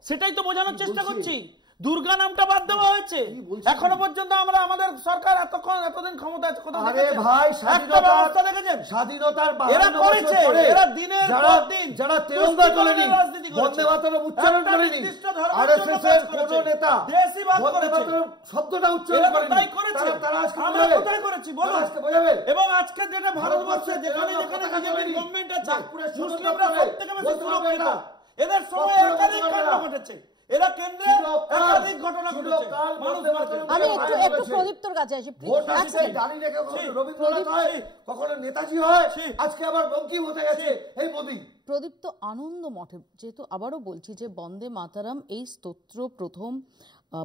সেটাই তো বোঝানোর চেষ্টা করছি। দুর্গা নামটা বাদ দেওয়া হয়েছে, এখনো পর্যন্ত আমরা আমাদের সরকার এতদিন ক্ষমতা আছে, কোথাও দেখেছেন? স্বাধীনতার এরা করেছে, এরা দিনের পর দিন যারা তিরঙ্গা তোলেনি, বন্দে মাতরম উচ্চারণ করেনি, আরএসএস এর কোন নেতা বন্দে মাতরম শব্দটা উচ্চারণ করেনি, তারা আজকে আমরা কোথায় করেছি বলুন? এবং আজকে যেটা ভারতবর্ষে যেখানে যেখানে বিজেপির গভর্নমেন্ট আছে, মুসলিমরা সবথেকে বেশি সুরক্ষিত। এদের সময় একাধিক কাণ্ড ঘটেছে, এরা কেন্দ্রে একাধিক ঘটনা ঘটেছে। আমি একটু প্রদীপ্তর কাছে আসি। রবীন্দ্রনাথ হয়, কখনো নেতাজি হয়, আজকে আবার বঙ্কিম হতে গেছে এই মোদি। প্রদীপ্ত, আনন্দ মঠে, যেহেতু আবারও বলছি যে বন্দে মাতরম এই স্তোত্র প্রথম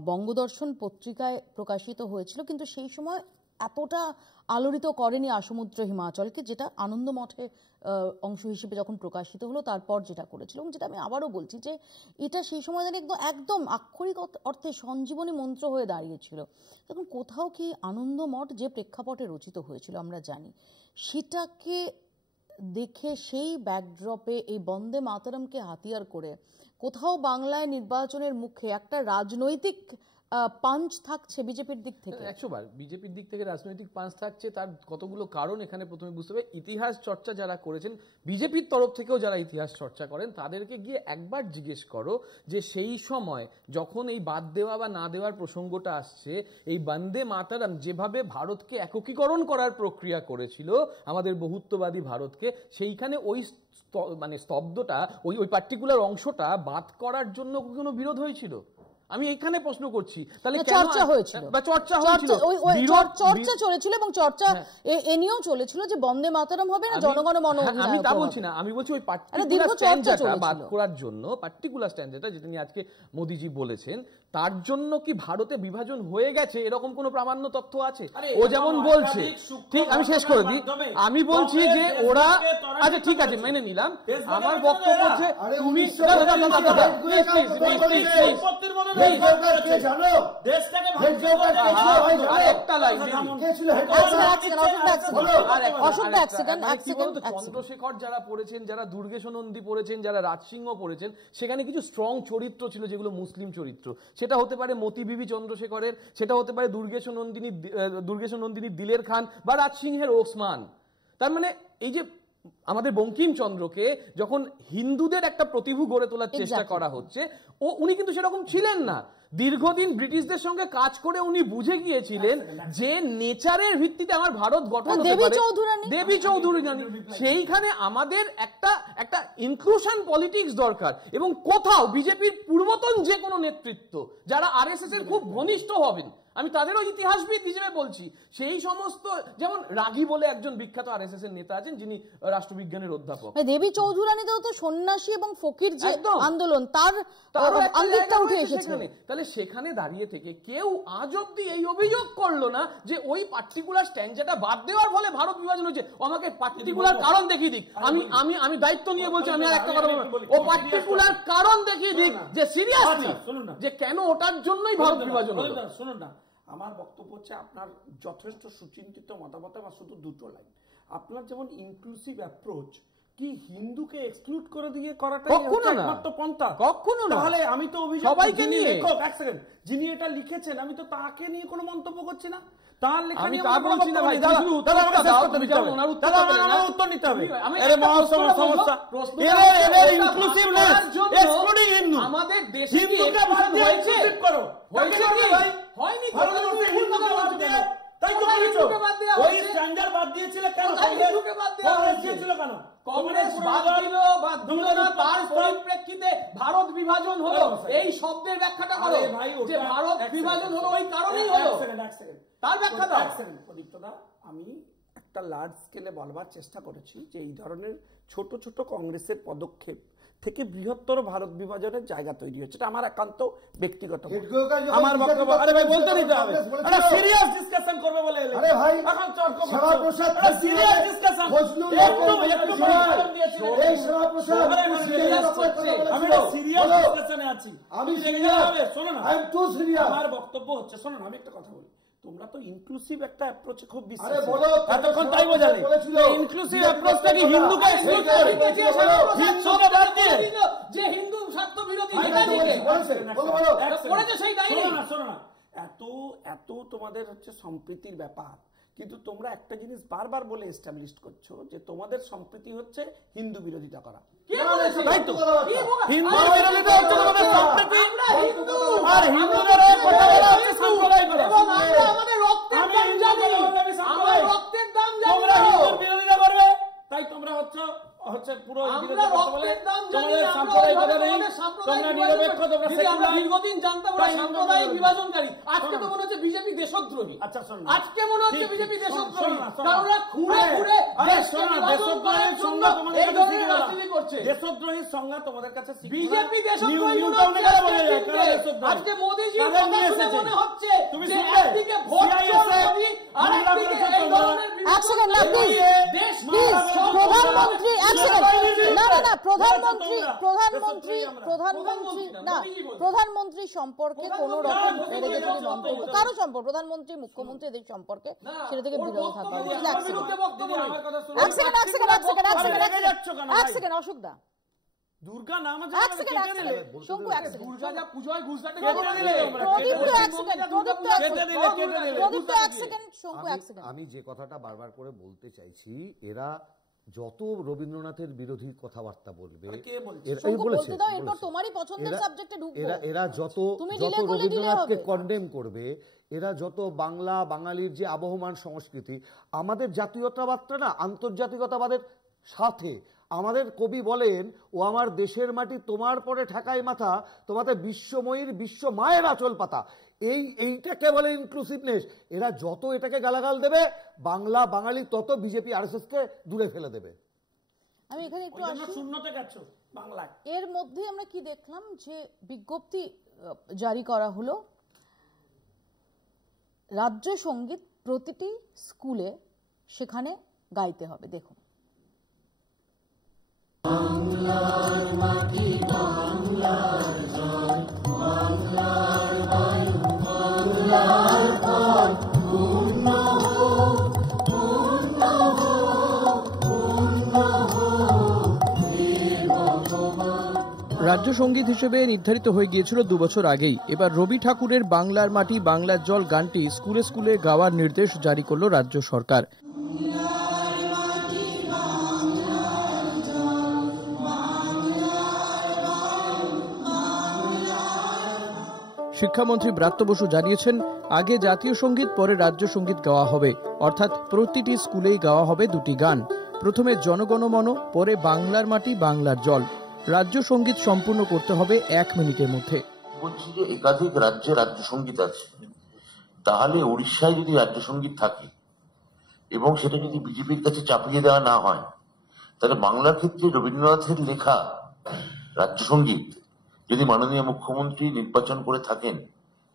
বঙ্গদর্শন পত্রিকায় প্রকাশিত হয়েছিল, কিন্তু সেই সময় এতটা আলোড়িত করেনি আসমুদ্র হিমাচলকে, যেটা আনন্দ মঠে অংশ হিসেবে যখন প্রকাশিত হলো তারপর যেটা করেছিল। এবং যেটা আমি আবারও বলছি যে এটা সেই সময় একদম আক্ষরিক অর্থে সঞ্জীবনী মন্ত্র হয়ে দাঁড়িয়েছিল। তখন কোথাও কি আনন্দ মঠ যে প্রেক্ষাপটে রচিত হয়েছিল আমরা জানি, সেটাকে দেখে সেই ব্যাকড্রপে এই বন্দে মাতরমকে হাতিয়ার করে কোথাও বাংলায় নির্বাচনের মুখে একটা রাজনৈতিক পাঞ্চ থাকছে বিজেপির দিক থেকে। 100 বার বিজেপির দিক থেকে রাজনৈতিক পাঞ্চ থাকছে, তার কতগুলো কারণ এখানে প্রথমে বুঝতে হবে। ইতিহাস চর্চা যারা করেছেন, বিজেপির তরফ থেকেও যারা ইতিহাস চর্চা করেন, তাদেরকে গিয়ে একবার জিজ্ঞেস করো যে সেই সময় যখন এই বাদ দেওয়া বা না দেওয়ার প্রসঙ্গটা আসছে, এই বন্দে মাতরম যেভাবে ভারতকে একীকরণ করার প্রক্রিয়া করেছিল, আমাদের বহুত্ববাদী ভারতকে, সেইখানে ওই মানে স্তব্ধটা, ওই পার্টিকুলার অংশটা বাদ করার জন্য কোনো বিরোধ হয়েছিল? আমি এখানে প্রশ্ন করছি। তাহলে চর্চা হয়েছিল বা চর্চা হয়েছিল, চর্চা চলেছিল এবং চর্চা এ নিয়েও চলেছিল যে বন্দে মাতরম হবে না, জনগণ মন অধিনায়ক। আমি তা বলছি না, আমি বলছি ওই পার্টিকুলার স্ট্যান্ডাটা বাদ করার জন্য, পার্টিকুলার স্ট্যান্ডাটা যেটা নিয়ে আজকে মোদিজি বলেছেন, তার জন্য কি ভারতে বিভাজন হয়ে গেছে এরকম কোনো প্রামাণ্য তথ্য আছে? ও যেমন বলছে, ঠিক আমি শেষ করে দিই, আমি বলছি যে ওরা, আচ্ছা ঠিক আছে মেনে নিলাম, আমার বক্তব্য হচ্ছে তুমি চন্দ্রশেখর যারা পড়েছেন, যারা দুর্গেশ নন্দী পড়েছেন, যারা রাজসিংহ পড়েছেন, সেখানে কিছু স্ট্রং চরিত্র ছিল যেগুলো মুসলিম চরিত্র। সেটা হতে পারে মতি বিবি চন্দ্রশেখরের, সেটা হতে পারে দুর্গেশ নন্দিনী দিলের খান বা রাজসিংহের ওসমান। তার মানে এই যে আমাদের বঙ্কিমচন্দ্রকে যখন হিন্দুদের একটা প্রতিভু গড়ে তোলার চেষ্টা করা হচ্ছে, উনি কিন্তু সেরকম ছিলেন না। দীর্ঘদিন ব্রিটিশদের সঙ্গে কাজ করে উনি বুঝে গিয়েছিলেন যে নেচারের ভিত্তিতে আমার ভারত গঠন হতে পারে। দেবী চৌধুরী রানী, সেইখানে আমাদের একটা ইনক্লুশন পলিটিক্স দরকার। এবং কোথাও বিজেপির পূর্বতন যে কোনো নেতৃত্ব যারা আরএসএস এর খুব ঘনিষ্ঠ হবেন, আমি তাদেরও ইতিহাসবিদ হিসেবে বলছি। সেই সমস্ত, যেমন রাগী বলে একজন বিখ্যাত আরএসএস এর নেতা আছেন, যিনি রাষ্ট্রবিজ্ঞানের অধ্যাপক। দেবী চৌধুরানীতেও তো সন্ন্যাসী এবং ফকির যে আন্দোলন, তার আঙ্গিকটা উঠে এসেছে। তাহলে সেখানে দাঁড়িয়ে থেকে কেউ আজ অব্দি এই অভিযোগ করলো না যে ওই পার্টিকুলার স্ট্যান্ডটা বাদ দেওয়ার ফলে ভারত বিভাজন হয়েছে। আমাকে পার্টিকুলার কারণ দেখিয়ে দিক। আমি দায়িত্ব নিয়ে বলছি, আমি আর একটা কথা বলবো, ও পার্টিকুলার কারণ দেখিয়ে দিক যে সিরিয়াসলি যে কেন ওটার জন্যই ভারত বিভাজন হলো। শুনুন না, আমার বক্তব্য হচ্ছে আপনার যথেষ্ট সুচিন্তিত মতামত, আমার শুধু দুটো লাইন। আপনার যেমন ইনক্লুসিভ অ্যাপ্রোচ, কি হিন্দুকে এক্সক্লুড করে দিয়ে করাটাই একমাত্র পন্থা? কখনো না। তাহলে আমি তো অভিযোগ সবাইকে নিয়ে, এক সেকেন্ড, যিনি এটা লিখেছেন আমি তো তাকে নিয়ে কোনো মন্তব্য করছি না। তার লেখা আমি নিয়ে তা বলছি না ভাই, উত্তর নিতে হবে। আমাদের দেশে হয়েছে হয়নি, কংগ্রেস বাদ দিল বা দিল না, তার পরিপ্রেক্ষিতে ভারত বিভাজন হলো। এই শব্দের ব্যাখ্যাটা করো যে ভারত বিভাজন হলো ওই কারণেই হলো, তার ব্যাখ্যা দাও। প্রদীপ্তদা, আমি একটা লার্জ স্কেলে বলবার চেষ্টা করেছি যে এই ধরনের ছোট ছোট কংগ্রেসের পদক্ষেপ থেকে বৃহত্তর ভারত বিভাজনের জায়গা তৈরি হচ্ছে। এটা আমার একান্ত ব্যক্তিগত আমার বক্তব্য। আরে ভাই বলতে দিতে হবে, একটা সিরিয়াস ডিসকাশন করবে বলে এলে। আরে ভাই এখন চর্ক প্রসাদ সিরিয়াস ডিসকাশন এই সেবা প্রসাদ আমি সিরিয়াস ডিসকাশনে আছি। আমি সিরিয়াস, শোনো না, আই এম টু সিরিয়াস। আমার বক্তব্য হচ্ছে, শোনো না, আমি একটা কথা বলি। তোমরা তো ইনক্লুসিভ একটা অ্যাপ্রোচে খুব বিশ্বাসী, এতক্ষণ তাই বোঝালে। ইনক্লুসিভ অ্যাপ্রোচটা কি হিন্দুকে এক্সক্লুড করে, হিন্দুকে বাদ দিয়ে যে হিন্দু স্বার্থ বিরোধী করেছে সেই দায়ী। শোনো না, এত তোমাদের হচ্ছে সম্প্রীতির ব্যাপার, কিন্তু তোমরা একটা জিনিস বারবার বলে এস্টাবলিশ করছো যে তোমাদের সম্প্রীতি হচ্ছে হিন্দু বিরোধিতা করা। তাই তো হিন্দু বিরোধিতা হচ্ছে তোমাদের সম্প্রীতি, আর হিন্দুদের কথা বলা হচ্ছে সাম্প্রদায়িক করা। আমাদের রক্তের দাম জানি, আমার রক্তের দাম জানি, তোমরা হিন্দুর বিরোধিতা করবে, তাই তোমরা হচ্ছে পুরো দীর্ঘদিন জানতাম সাম্প্রদায়িক বিভাজনকারী। আজকে তো মনে হচ্ছে বিজেপি দেশদ্রোহী। আচ্ছা আজকে মনে হচ্ছে বিজেপি দেশদ্রোহী, কারণ ওরা খুঁড়ে খুঁড়ে দেশদ্রোহীর সংজ্ঞা তোমাদের কাছে বিজেপি দেশদ্রোহী। আজকে মোদিজি মনে হচ্ছে যে একদিকে ভোট চোর আর একদিকে এই ধরনের প্রধানমন্ত্রী সম্পর্কে কোন রকম মন্তব্য, কারো সম্পর্ক, প্রধানমন্ত্রী মুখ্যমন্ত্রী এদের সম্পর্কে সেটা থেকে বিরত থাকা উচিত। অসুখদা দুর্গা নাম আছে, শঙ্কু এক সেকেন্ড, আমি যে কথাটা বারবার করে বলতে চাইছি, এরা যত রবীন্দ্রনাথের বিরোধী কথাবার্তা বলবে, এরা যত রবীন্দ্রনাথকে কন্ডেম করবে, এরা যত বাংলা বাঙালির যে আবহমান সংস্কৃতি, আমাদের জাতীয়তাবাদটা না আন্তর্জাতিকতাবাদের সাথে। আমাদের কবি বলেন, ও আমার দেশের মাটি তোমার পরে ঠেকায় মাথা, তোমাদের বিশ্বময়ীর বিশ্ব মায়ের আঁচল পাতা। এইটাকে বলে ইনক্লুসিভনেস। এরা যত এটাকে গালাগাল দেবে, বাংলা বাঙালি তত বিজেপি আরএসএস কে দূরে ফেলে দেবে। আমি এখানে একটু শূন্যতে গেছো বাংলায়। এর মধ্যে আমরা কি দেখলাম যে বিজ্ঞপ্তি জারি করা হলো, রাজ্য সঙ্গীত প্রতিটি স্কুলে সেখানে গাইতে হবে। দেখুন, বাংলার মাটি বাংলার জল বাংলার বায়ু বাংলার পথ পূর্ণ হোক পূর্ণ হোক পূর্ণ হোক হে ভগবান। রাজ্য সঙ্গীত হিসেবে নির্ধারিত হয়ে গিয়েছিল 2 বছর আগেই। এবার রবি ঠাকুরের বাংলার মাটি বাংলার জল গানটি স্কুলে স্কুলে গাওয়ার নির্দেশ জারি করল রাজ্য সরকার। শিক্ষামন্ত্রী ব্রাত্য বসু জানিয়েছেন, আগে জাতীয় সঙ্গীত পরে রাজ্য সঙ্গীত গাওয়া হবে, অর্থাৎ প্রতিটি স্কুলেই গাওয়া হবে 2টি গান, প্রথমে জনগণমন, পরে বাংলার মাটি বাংলার জল। রাজ্য সঙ্গীত সম্পূর্ণ করতে হবে 1 মিনিটের মধ্যে। বলছি যে একাধিক রাজ্যে রাজ্য সঙ্গীত আছে, তাহলে উড়িষ্যায় যদি রাজ্য সঙ্গীত থাকে এবং সেটা যদি বিজেপির কাছে চাপিয়ে দেওয়া না হয়, তাহলে বাংলার ক্ষেত্রে রবীন্দ্রনাথের লেখা রাজ্য সঙ্গীত যদি মাননীয় মুখ্যমন্ত্রী নির্বাচন করে থাকেন,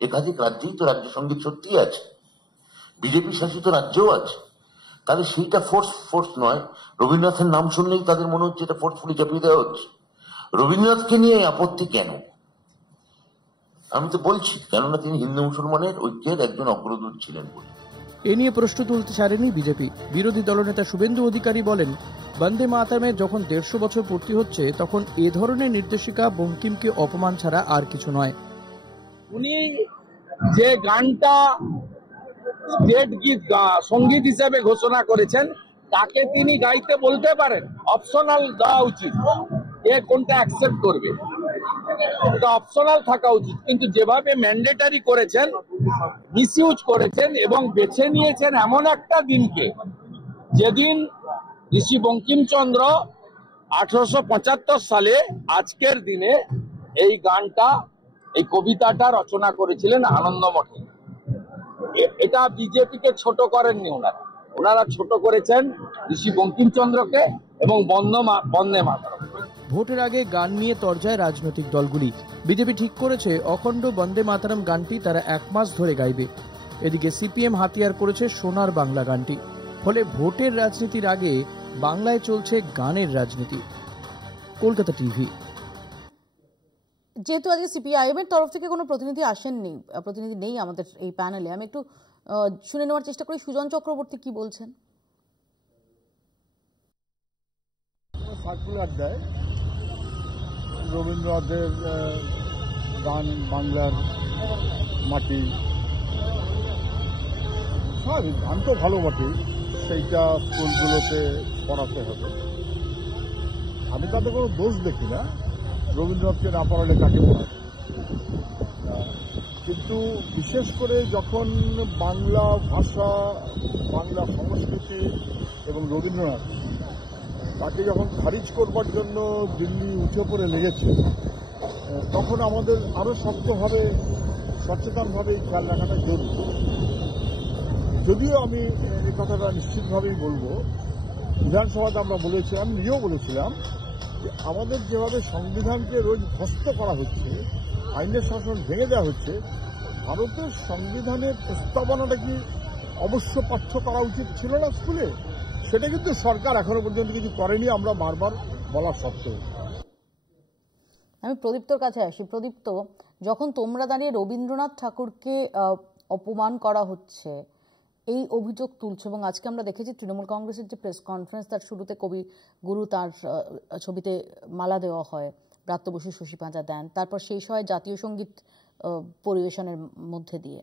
একাধিক রাজ্যেই তো রাজ্য সঙ্গীত সত্যিই আছে, বিজেপি শাসিত রাজ্যও আছে, তাহলে সেইটা ফোর্স নয়। রবীন্দ্রনাথের নাম শুনলেই তাদের মনে হচ্ছে এটা ফোর্সফুলি চাপিয়ে দেওয়া হচ্ছে। রবীন্দ্রনাথকে নিয়ে আপত্তি কেন? আমি তো বলছি কেননা তিনি হিন্দু মুসলমানের ঐক্যের একজন অগ্রদূত ছিলেন বলে। এ নিয়ে প্রশ্ন তুলতে ছাড়েনি বিজেপি। বিরোধী দলনেতা শুভেন্দু অধিকারী বলেন, বন্দে মাতরমের যখন 150 বছর পূর্তি হচ্ছে তখন এ ধরনের নির্দেশিকা বঙ্কিমকে অপমান ছাড়া আর কিছু নয়। উনি যে গানটা স্টেট গীত সঙ্গীত হিসেবে ঘোষণা করেছেন তাকে তিনি গাইতে বলতে পারেন, অপশনাল দেওয়া উচিত, এ কোনটা অ্যাকসেপ্ট করবে, এটা অপশনাল থাকা উচিত। কিন্তু যেভাবে ম্যান্ডেটারি করেছেন, মিসইউজ করেছেন এবং বেছে নিয়েছেন এমন একটা দিনকে যেদিন ঋষি বঙ্কিমচন্দ্র 1875 সালে আজকের দিনে এই গানটা, এই কবিতাটা রচনা করেছিলেন আনন্দমঠে। এটা বিজেপিকে ছোট করেননি ওনারা ছোট করেছেন ঋষি বঙ্কিমচন্দ্রকে এবং বন্দে মাতরম। ভোটের আগে গান নিয়ে তরজায় রাজনৈতিক দলগুলি। বিজেপি ঠিক করেছে অখণ্ড বন্দে মাতরম গানটি তারা 1 মাস ধরে গাইবে। এদিকে সিপিএম হাতিয়ার করেছে সোনার বাংলা গানটি। ফলে ভোটের রাজনীতির আগে বাংলায় চলছে গানের রাজনীতি। কলকাতা টিভি। যেহেতু আজকে সিপিআইএম এর তরফ থেকে কোনো প্রতিনিধি নেই আমাদের এই প্যানেলে, আমি একটু শুনে নেওয়ার চেষ্টা করি সুজন চক্রবর্তী কি বলছেন। সার্কুলার দেয় রবীন্দ্রনাথের গান বাংলার মাটি, স্বাভাবিক গান তো ভালো বটে, সেইটা স্কুলগুলোতে পড়াতে হবে। আমি তাতে কোনো দোষ দেখি না, রবীন্দ্রনাথকে না পড়ালে কাকে পড়াবে। কিন্তু বিশেষ করে যখন বাংলা ভাষা, বাংলা সংস্কৃতি এবং রবীন্দ্রনাথ তাকে যখন খারিজ করবার জন্য দিল্লি উঠে পড়ে লেগেছে, তখন আমাদের আরও শক্তভাবে সচেতনভাবে খেয়াল রাখাটা জরুরি। যদিও আমি এই কথাটা নিশ্চিতভাবেই বলবো, বিধানসভাতে আমরা বলেছিলাম, নিজেও বলেছিলাম যে আমাদের যেভাবে সংবিধানকে রোজ ধ্বস্ত করা হচ্ছে, আইনের শাসন ভেঙে দেওয়া হচ্ছে, ভারতের সংবিধানের প্রস্তাবনাটা কি অবশ্য পাঠ্য করা উচিত ছিল না স্কুলে? সেটা কিন্তু সরকার এখনো পর্যন্ত কিছু করেনি, আমরা বারবার বলা সত্ত্বেও। আমি প্রদীপ্তর কাছে আসি। প্রদীপ্ত, যখন তোমরা দাঁড়িয়ে রবীন্দ্রনাথ ঠাকুরকে অপমান করা হচ্ছে এই অভিযোগ তুলছে, এবং আজকে আমরা দেখেছি তৃণমূল কংগ্রেসের যে প্রেস কনফারেন্স, তার শুরুতে কবিগুরু তার ছবিতে মালা দেওয়া হয়, ব্রাত্য বসু শশী পাঁজা দেন, তারপর শেষ হয় জাতীয় সঙ্গীত পরিবেশনের মধ্যে দিয়ে।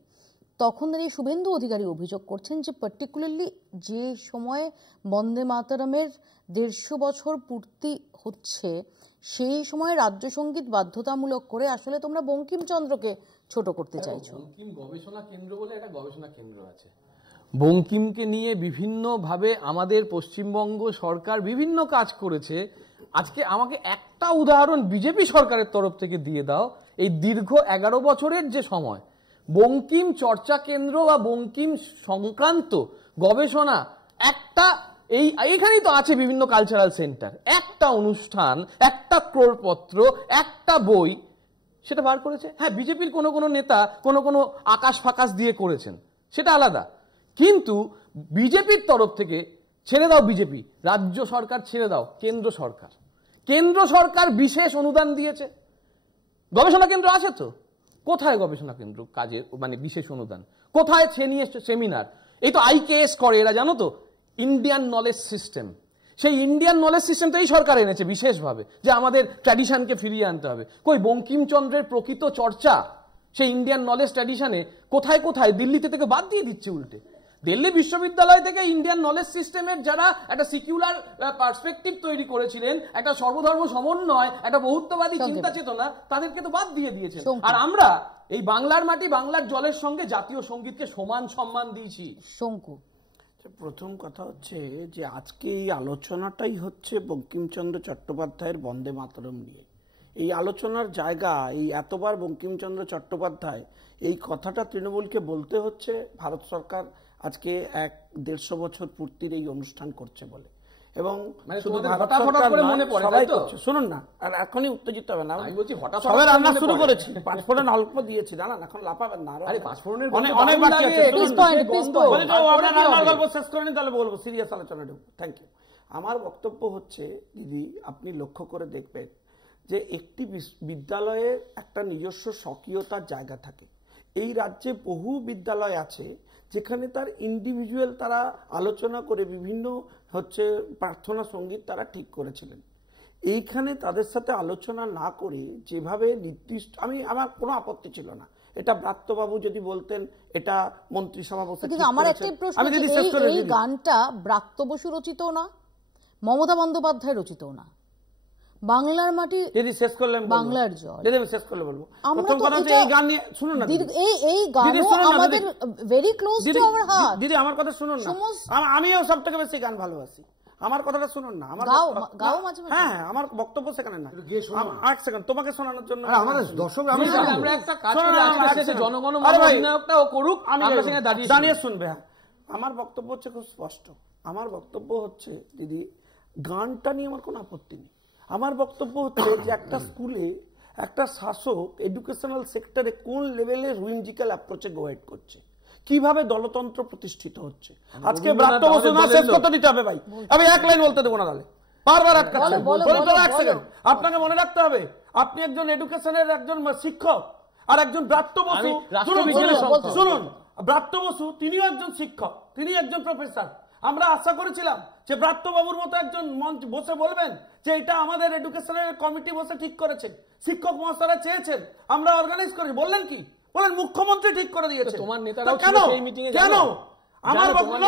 তখন দাঁড়িয়ে শুভেন্দু অধিকারী অভিযোগ করছেন যে পার্টিকুলারলি যে সময়ে বন্দে মাতরমের 150 বছর পূর্তি হচ্ছে, সেই সময় রাজ্য সঙ্গীত বাধ্যতামূলক করে আসলে তোমরা বঙ্কিমচন্দ্রকে ছোট করতে চাইছো। বঙ্কিম গবেষণা কেন্দ্র বলে একটা গবেষণা কেন্দ্র আছে, বঙ্কিমকে নিয়ে বিভিন্নভাবে আমাদের পশ্চিমবঙ্গ সরকার বিভিন্ন কাজ করেছে। আজকে আমাকে একটা উদাহরণ বিজেপি সরকারের তরফ থেকে দিয়ে দাও, এই দীর্ঘ 11 বছরের যে সময় বঙ্কিম চর্চা কেন্দ্র বা বঙ্কিম সংক্রান্ত গবেষণা একটা, এইখানেই তো আছে বিভিন্ন কালচারাল সেন্টার, একটা অনুষ্ঠান, একটা ক্রোড়পত্র, একটা বই সেটা বার করেছে। হ্যাঁ, বিজেপির কোনো নেতা কোনো আকাশ ফাকাশ দিয়ে করেছেন, সেটা আলাদা। কিন্তু বিজেপির তরফ থেকে ছেড়ে দাও, বিজেপি রাজ্য সরকার ছেড়ে দাও, কেন্দ্র সরকার বিশেষ অনুদান দিয়েছে। গবেষণা কেন্দ্র আছে তো, কোথায় গবেষণা কেন্দ্র কাজের মানে বিশেষ অনুদান কোথায়? নিয়ে সেমিনার, এই তো IKS করে এরা, জানো তো, ইন্ডিয়ান নলেজ সিস্টেম। সেই ইন্ডিয়ান নলেজ সিস্টেম তো এই সরকার এনেছে বিশেষভাবে, যে আমাদের ট্র্যাডিশনকে ফিরিয়ে আনতে হবে। কই বঙ্কিমচন্দ্রের প্রকৃত চর্চা সেই ইন্ডিয়ান নলেজ ট্র্যাডিশনে কোথায় দিল্লিতে থেকে বাদ দিয়ে দিচ্ছে উল্টে। দিল্লি বিশ্ববিদ্যালয় থেকে ইন্ডিয়ান নলেজ সিস্টেমের যারা একটা সিকিউলার পার্সপেক্টিভ তৈরি করেছিলেন, একটা সর্বধর্ম সমন্বয়, একটা বহুত্ববাদী চিন্তা চেতনা, তাদেরকে তো বাদ দিয়ে দিয়েছেন। আর আমরা এই বাংলার মাটি, বাংলার জলের সঙ্গে জাতীয় সঙ্গীতকে সমান সম্মান দিয়েছি। শঙ্কু, প্রথম কথা হচ্ছে যে আজকে এই আলোচনাটাই হচ্ছে বঙ্কিমচন্দ্র চট্টোপাধ্যায়ের বন্দে মাতরম নিয়ে, এই আলোচনার জায়গা, এই এতবার বঙ্কিমচন্দ্র চট্টোপাধ্যায় এই কথাটা তৃণমূলকে বলতে হচ্ছে ভারত সরকার আজকে 150 বছর পূর্তির এই অনুষ্ঠান করছে বলে। এবং শুধু ভারত সরকার সবাই করছে। শুনুন না, আর এখনই উত্তেজিত হবে না, সবাই রান্না শুরু করেছি, পাঁচফোড়ন অল্প দিয়েছি, দাঁড়ান এখন লাফাবেন না, অনেক বাকি আছে। গল্প শেষ করে নি, তাহলে বলবো সিরিয়াস আলোচনা ঢুকবো। Thank you. আমার বক্তব্য হচ্ছে, দিদি আপনি লক্ষ্য করে দেখবেন যে একটি বিদ্যালয়ের একটা নিজস্ব স্বকীয়তার জায়গা থাকে। এই রাজ্যে বহু বিদ্যালয় আছে যেখানে তার ইন্ডিভিজুয়াল তারা আলোচনা করে বিভিন্ন প্রার্থনা সঙ্গীত তারা ঠিক করেছিলেন। এইখানে তাদের সাথে আলোচনা না করে যেভাবে নির্দিষ্ট, আমার কোনো আপত্তি ছিল না, এটা ব্রাত্যবাবু যদি বলতেন, এটা মন্ত্রিসভা বসে। আমার একটাই প্রশ্ন, এই গানটা ব্রাত্য বসু রচিত না, মমতা বন্দ্যোপাধ্যায় রচিত না, বাংলার মাটি যদি শেষ করলেন বাংলার জল, যদি আমি শেষ করলে বলবো। প্রথম কথা হচ্ছে এই গান নিয়ে শুনুন না, এই গান আমাদের very close to our heart. দিদি আমার কথা শুনুন না, আমিও সবথেকে বেশি গান ভালোবাসি, আমার কথাটা শুনুন না। আমার গাও মাঝে মাঝে। হ্যাঁ, আমার বক্তব্য সেখানে না, এক সেকেন্ড তোমাকে শোনানোর জন্য। আমাদের দর্শক আমরা একটা কাজ করে জনগণ অধিনায়কটাও করুক, আমরা সেখানে দাঁড়িয়ে শুনবে। আমার বক্তব্য হচ্ছে খুব স্পষ্ট। আমার বক্তব্য হচ্ছে, দিদি গানটা নিয়ে আমার কোনো আপত্তি নেই। আমার বক্তব্য হচ্ছে যে একটা স্কুলে একটা শাসক এডুকেশনাল সেক্টরে কোন লেভেলের হুইমজিক্যাল অ্যাপ্রোচে গোয়াইড করছে, কিভাবে দলতন্ত্র প্রতিষ্ঠিত হচ্ছে। আজকে ব্রাত্য বসু না, শেষ করতে দিতে হবে ভাই, আমি এক লাইন বলতে দেবো না, তাহলে বারবার আটকাচ্ছেন। আপনাকে মনে রাখতে হবে, আপনি একজন এডুকেশনের একজন শিক্ষক, আর একজন ব্রাত্য বসু, শুনুন, ব্রাত্য বসু তিনিও একজন শিক্ষক, তিনি একজন প্রফেসর। আমরা আশা করেছিলাম যে ব্রাত্যবাবুর মতো একজন মঞ্চ বসে বলবেন যে এটা আমাদের এডুকেশনের কমিটি বসে ঠিক করেছেন, শিক্ষক মহাশয়রা চেয়েছেন, আমরা অর্গানাইজ করি। বললেন কি? বলেন মুখ্যমন্ত্রী ঠিক করে দিয়েছে। তোমার নেতারাও ছিল সেই মিটিং এ, কেন? আমার বক্তব্য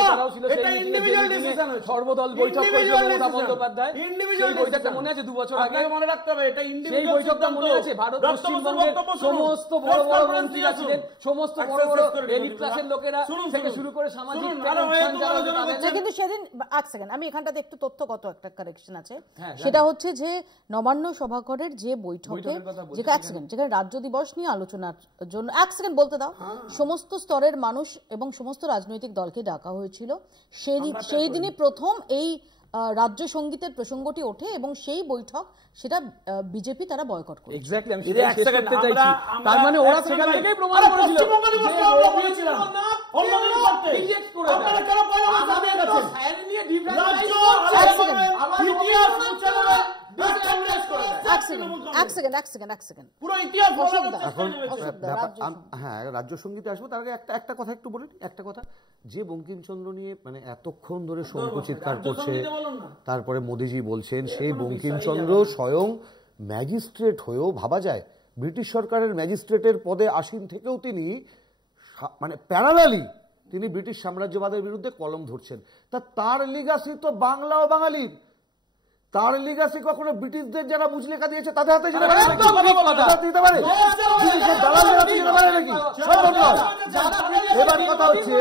এটা ইন্ডিভিজুয়াল ডিসিশন হয়েছে, সর্বদল বৈঠক করেছিল মমতা বন্দ্যোপাধ্যায়, ইন্ডিভিজুয়াল বৈঠকটা মনে আছে 2 বছর আগে, মনে রাখতে হবে এটা ইন্ডিভিজুয়াল। সেই বৈঠকটা মনে আছে, ভারত পশ্চিমবঙ্গের সমস্ত বড় বড় মন্ত্রীরা ছিলেন, সমস্ত বড় বড় এলিট ক্লাসের লোকেরা থেকে শুরু করে সামাজিক কিন্তু সেদিন। এক সেকেন্ড, আমি এখানটাতে একটু তথ্যগত একটা কারেকশন আছে, সেটা হচ্ছে যে নবান্ন সভাঘরের যে বৈঠকে, যেখানে রাজ্য দিবস নিয়ে আলোচনার জন্য, এক সেকেন্ড বলতে দাও, সমস্ত স্তরের মানুষ এবং সমস্ত রাজনৈতিক দলকে ডাকা হয়েছিল। সেই দিনই প্রথম এই রাজ্য সঙ্গীতের প্রসঙ্গটি ওঠে এবং সেই বৈঠক সেটা বিজেপি তারা বয়কট করে। এক্স্যাক্টলি, আমি সেটা শেষ করতে চাইছি। তার মানে ওরা সেখান থেকেই প্রমাণ করেছিল যে রিজেক্ট করে দেয়। আমাদের কাছে ফায়ার নিয়ে ডিফারেন্স হ্যাঁ, রাজ্য সঙ্গীতে আসবো। তার আগে একটা কথা একটু বলি, একটা কথা, যে বঙ্কিমচন্দ্র নিয়ে মানে এতক্ষণ ধরে শঙ্কু চিৎকার করছে, তারপরে মোদিজি বলছেন, সেই বঙ্কিমচন্দ্র স্বয়ং ম্যাজিস্ট্রেট হয়েও, ভাবা যায় ব্রিটিশ সরকারের ম্যাজিস্ট্রেটের পদে আসীন থেকেও তিনি মানে প্যারালালি তিনি ব্রিটিশ সাম্রাজ্যবাদের বিরুদ্ধে কলম ধরছেন। তার লিগাসি তো বাংলা ও বাঙালির, তার লিগাসি কখনো ব্রিটিশদের যারা মুচলেখা দিয়েছে তাদের হাতে যেতে পারে নাকি? এবার কথা হচ্ছে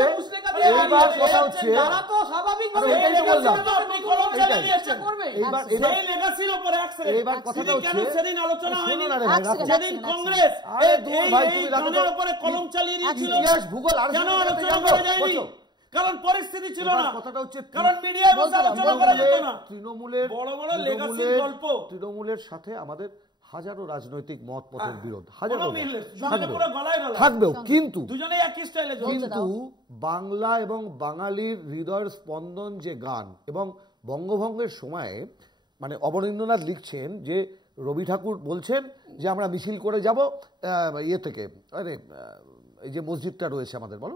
ভূগোল আর কারণ পরিস্থিতি ছিল না, কথাটা হচ্ছে কারণ মিডিয়ায় বসে আলোচনা করা যেত না। তৃণমূলের বড় বড় লেগাসি গল্প, তৃণমূলের সাথে আমাদের হাজারো রাজনৈতিক মত পথের বিরোধ, হাজারো থাকবেও, কিন্তু বাংলা এবং বাঙালির হৃদয়ের স্পন্দন যে গান, এবং বঙ্গভঙ্গের সময়ে মানে অবনীন্দ্রনাথ লিখছেন যে রবি ঠাকুর বলছেন যে আমরা মিছিল করে যাব ইয়ে থেকে, এই যে মসজিদটা রয়েছে আমাদের, বলো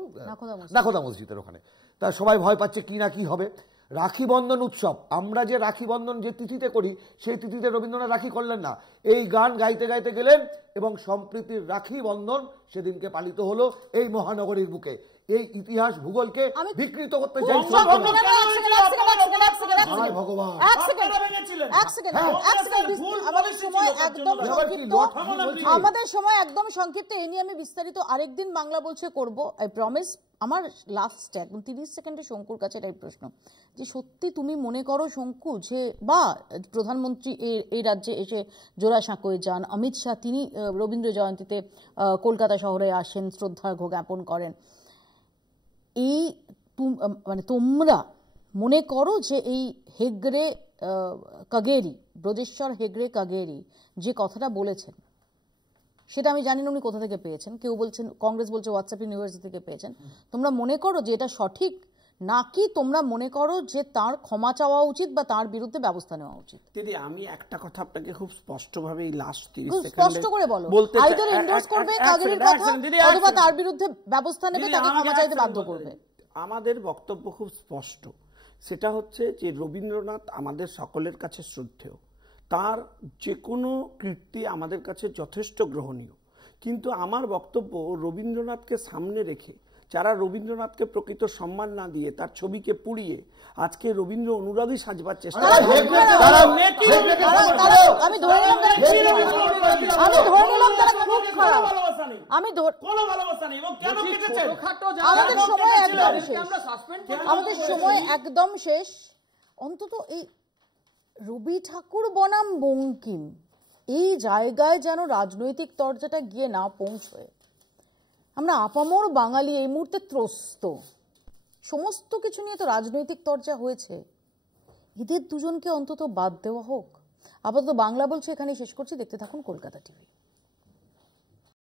নাখোদা মসজিদের ওখানে, তা সবাই ভয় পাচ্ছে কি না কি হবে। রাখি বন্ধন উৎসব, আমরা যে রাখি বন্ধন যে তিথিতে করি সেই তিথিতে রবীন্দ্রনাথ রাখি করলেন না, এই গান গাইতে গাইতে গেলেন এবং সম্প্রীতির রাখি বন্ধন সেদিনকে পালিত হলো এই মহানগরীর বুকে। এই ইতিহাস ভূগোলকে বিকৃত করতে চাই আমাদের সময় একদম সংক্ষিপ্ত, এই নিয়ে আমি বিস্তারিত আরেকদিন বাংলা বলছে করবো, আই প্রমিস। আমার লাস্ট একদম 30 সেকেন্ডে শঙ্কুর কাছে এটাই প্রশ্ন, যে সত্যি তুমি মনে করো শঙ্কু যে বা প্রধানমন্ত্রী এই রাজ্যে এসে তোমরা সাঁকোয় যান, অমিত শাহ তিনি রবীন্দ্র জয়ন্তীতে কলকাতা শহরে আসেন, শ্রদ্ধার্ঘ্য জ্ঞাপন করেন। এই মানে তোমরা মনে করো যে এই হেগড়ে কাগেরি, ব্রজেশ্বর হেগড়ে কাগেরি যে কথাটা বলেছেন, সেটা আমি জানি না উনি কোথা থেকে পেয়েছেন, কেউ বলছেন কংগ্রেস বলছে হোয়াটসঅ্যাপ ইউনিভার্সিটি থেকে পেয়েছেন, তোমরা মনে করো যে এটা সঠিক, নাকি তোমরা মনে করো যে তার ক্ষমা চাওয়া উচিত বা তার বিরুদ্ধে ব্যবস্থা নেওয়া উচিত? দিদি, আমি একটা কথা আপনাকে খুব স্পষ্টভাবে এই লাস্ট 30 সেকেন্ডে স্পষ্ট করে বলো, আইদার এন্ডোর্স করবে কাগেরির কথা অথবা তার বিরুদ্ধে ব্যবস্থা নেবে, তাকে ক্ষমা চাইতে বাধ্য করবে। আমাদের বক্তব্য খুব স্পষ্ট, সেটা হচ্ছে যে রবীন্দ্রনাথ আমাদের সকলের কাছে শ্রদ্ধেয়, তার যে কোনো কীর্তি আমাদের কাছে যথেষ্ট গ্রহণীয়, কিন্তু আমার বক্তব্য রবীন্দ্রনাথকে সামনে রেখে যারা রবীন্দ্রনাথকে প্রকৃত সম্মান না দিয়ে তার ছবিকে পুড়িয়ে আজকে রবীন্দ্র অনুরাগী সাজবার চেষ্টা আমাদের সময় একদম শেষ। অন্তত এই রবি ঠাকুর বনাম বঙ্কিম এই জায়গায় যেন রাজনৈতিক তরজাটা গিয়ে না পৌঁছয়। আমরা আপামর বাঙালি এই মুহূর্তে ত্রস্ত, সমস্ত কিছু নিয়ে তো রাজনৈতিক তরজা হয়েছে, এদের দুজনকে অন্তত বাদ দেওয়া হোক। আপাতত বাংলা বলছে এখানে শেষ করছি, দেখতে থাকুন কলকাতা টিভি।